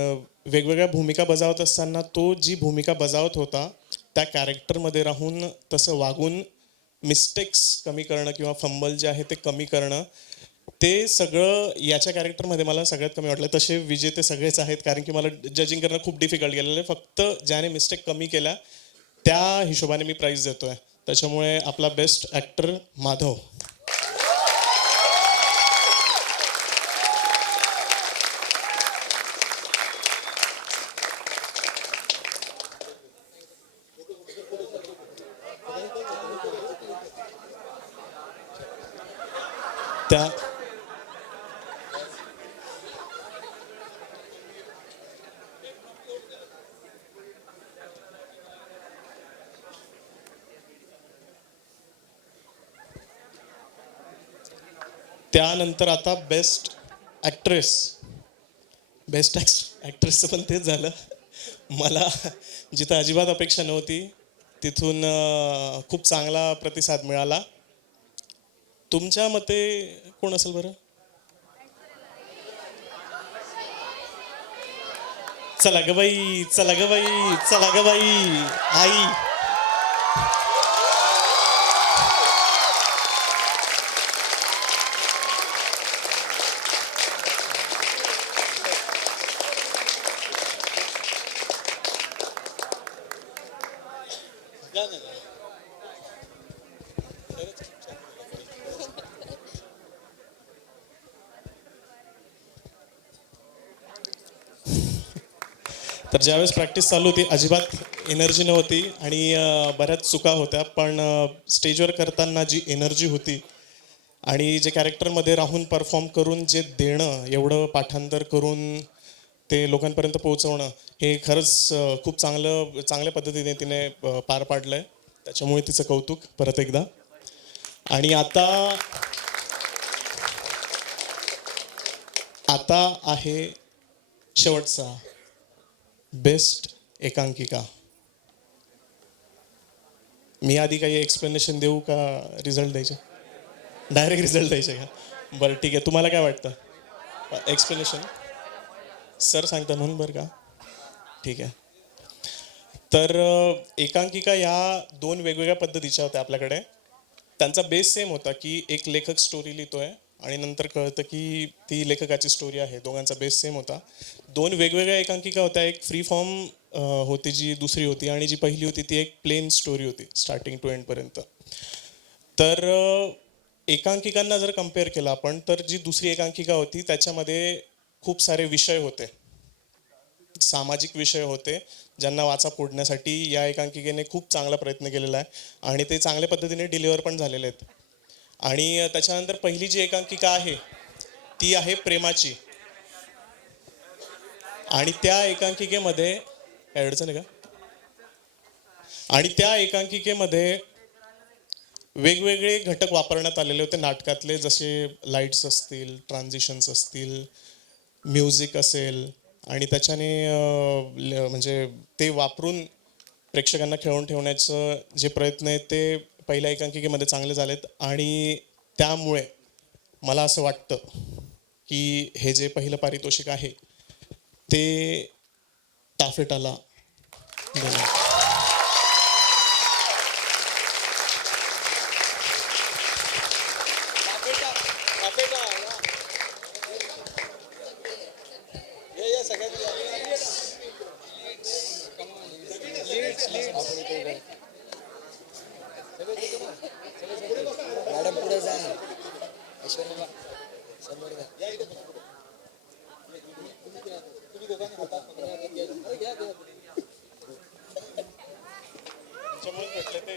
वेगवेगळ्या भूमिका बजावत असताना तो जी भूमिका बजावत होता त्या कॅरेक्टरमध्ये राहून तसं वागून मिस्टेक्स कमी करणं किंवा फंबल जे आहे ते कमी करणं, ते सगळं याच्या कॅरेक्टरमध्ये मला सगळ्यात कमी वाटलं. तसे विजेते सगळेच आहेत, कारण की मला जजिंग करणं खूप डिफिकल्ट गेलेलं आहे. फक्त ज्याने मिस्टेक कमी केल्या त्या हिशोबाने मी प्राईज देतो आहे. त्याच्यामुळे आपला बेस्ट ॲक्टर माधव. त्या त्यानंतर आता बेस्ट ॲक्ट्रेसचं पण तेच झालं. मला जिथं अजिबात अपेक्षा नव्हती तिथून खूप चांगला प्रतिसाद मिळाला. तुमच्या मते कोण असेल बरं? चला ग बाई आई. तर ज्यावेळेस प्रॅक्टिस चालू होती अजिबात एनर्जी नव्हती आणि बऱ्याच चुका होत्या, पण स्टेजवर करताना जी एनर्जी होती आणि जे कॅरेक्टरमध्ये राहून परफॉर्म करून जे देणं, एवढं पाठांतर करून ते लोकांपर्यंत पोहोचवणं, हे खरंच खूप चांगल्या पद्धतीने तिने पार पाडलं आहे. त्याच्यामुळे तिचं कौतुक परत एकदा. आणि आता आहे शेवटचा बेस्ट एकांकिका. मी आधी काही एक्सप्लेनेशन देऊ का रिझल्ट द्यायचे? डायरेक्ट रिझल्ट द्यायचे का? बरं ठीक आहे. तुम्हाला काय वाटतं? एक्सप्लेनेशन सर सांगता म्हणून बरं का? ठीक आहे. तर एकांकिका या दोन वेगवेगळ्या पद्धतीच्या होत्या आपल्याकडे. त्यांचा बेस सेम होता की एक लेखक स्टोरी लिहितोय आणि नंतर कळतं की ती लेखकाची स्टोरी आहे. दोघांचा बेस सेम होता. दोन वेगवेगळ्या एकांकिका होत्या. एक फ्री फॉर्म होती जी दुसरी होती, आणि जी पहिली होती ती एक प्लेन स्टोरी होती स्टार्टिंग टू एंडपर्यंत. तर एकांकिकांना जर कम्पेअर केलं आपण तर जी दुसरी एकांकिका होती त्याच्यामध्ये खूप सारे विषय होते. सामाजिक विषय होते ज्यांना वाचा फोडण्यासाठी या एकांकिकेने खूप चांगला प्रयत्न केलेला आहे आणि ते चांगल्या पद्धतीने डिलिव्हर पण झालेले आहेत. आणि त्याच्यानंतर पहिली जी एकांकिका आहे ती आहे प्रेमाची. आणि त्या एकांकिकेमध्ये काय अडचण आहे का? आणि त्या एकांकिकेमध्ये वेगवेगळे घटक वापरण्यात आलेले होते नाटकातले, जसे लाईट्स असतील, ट्रान्झिशन्स असतील, म्युझिक असेल आणि त्याच्याने म्हणजे ते वापरून प्रेक्षकांना खेळून ठेवण्याचं जे प्रयत्न आहेत ते पहिल्या एकांकिकेमध्ये चांगले झालेत. आणि त्यामुळे मला असं वाटतं की हे जे पहिलं पारितोषिक आहे ते टाफेटाला देणार. मॅडम पुढे जा. ऐश्वर्या समोर जा. त्याच्यामुळे भेटले ते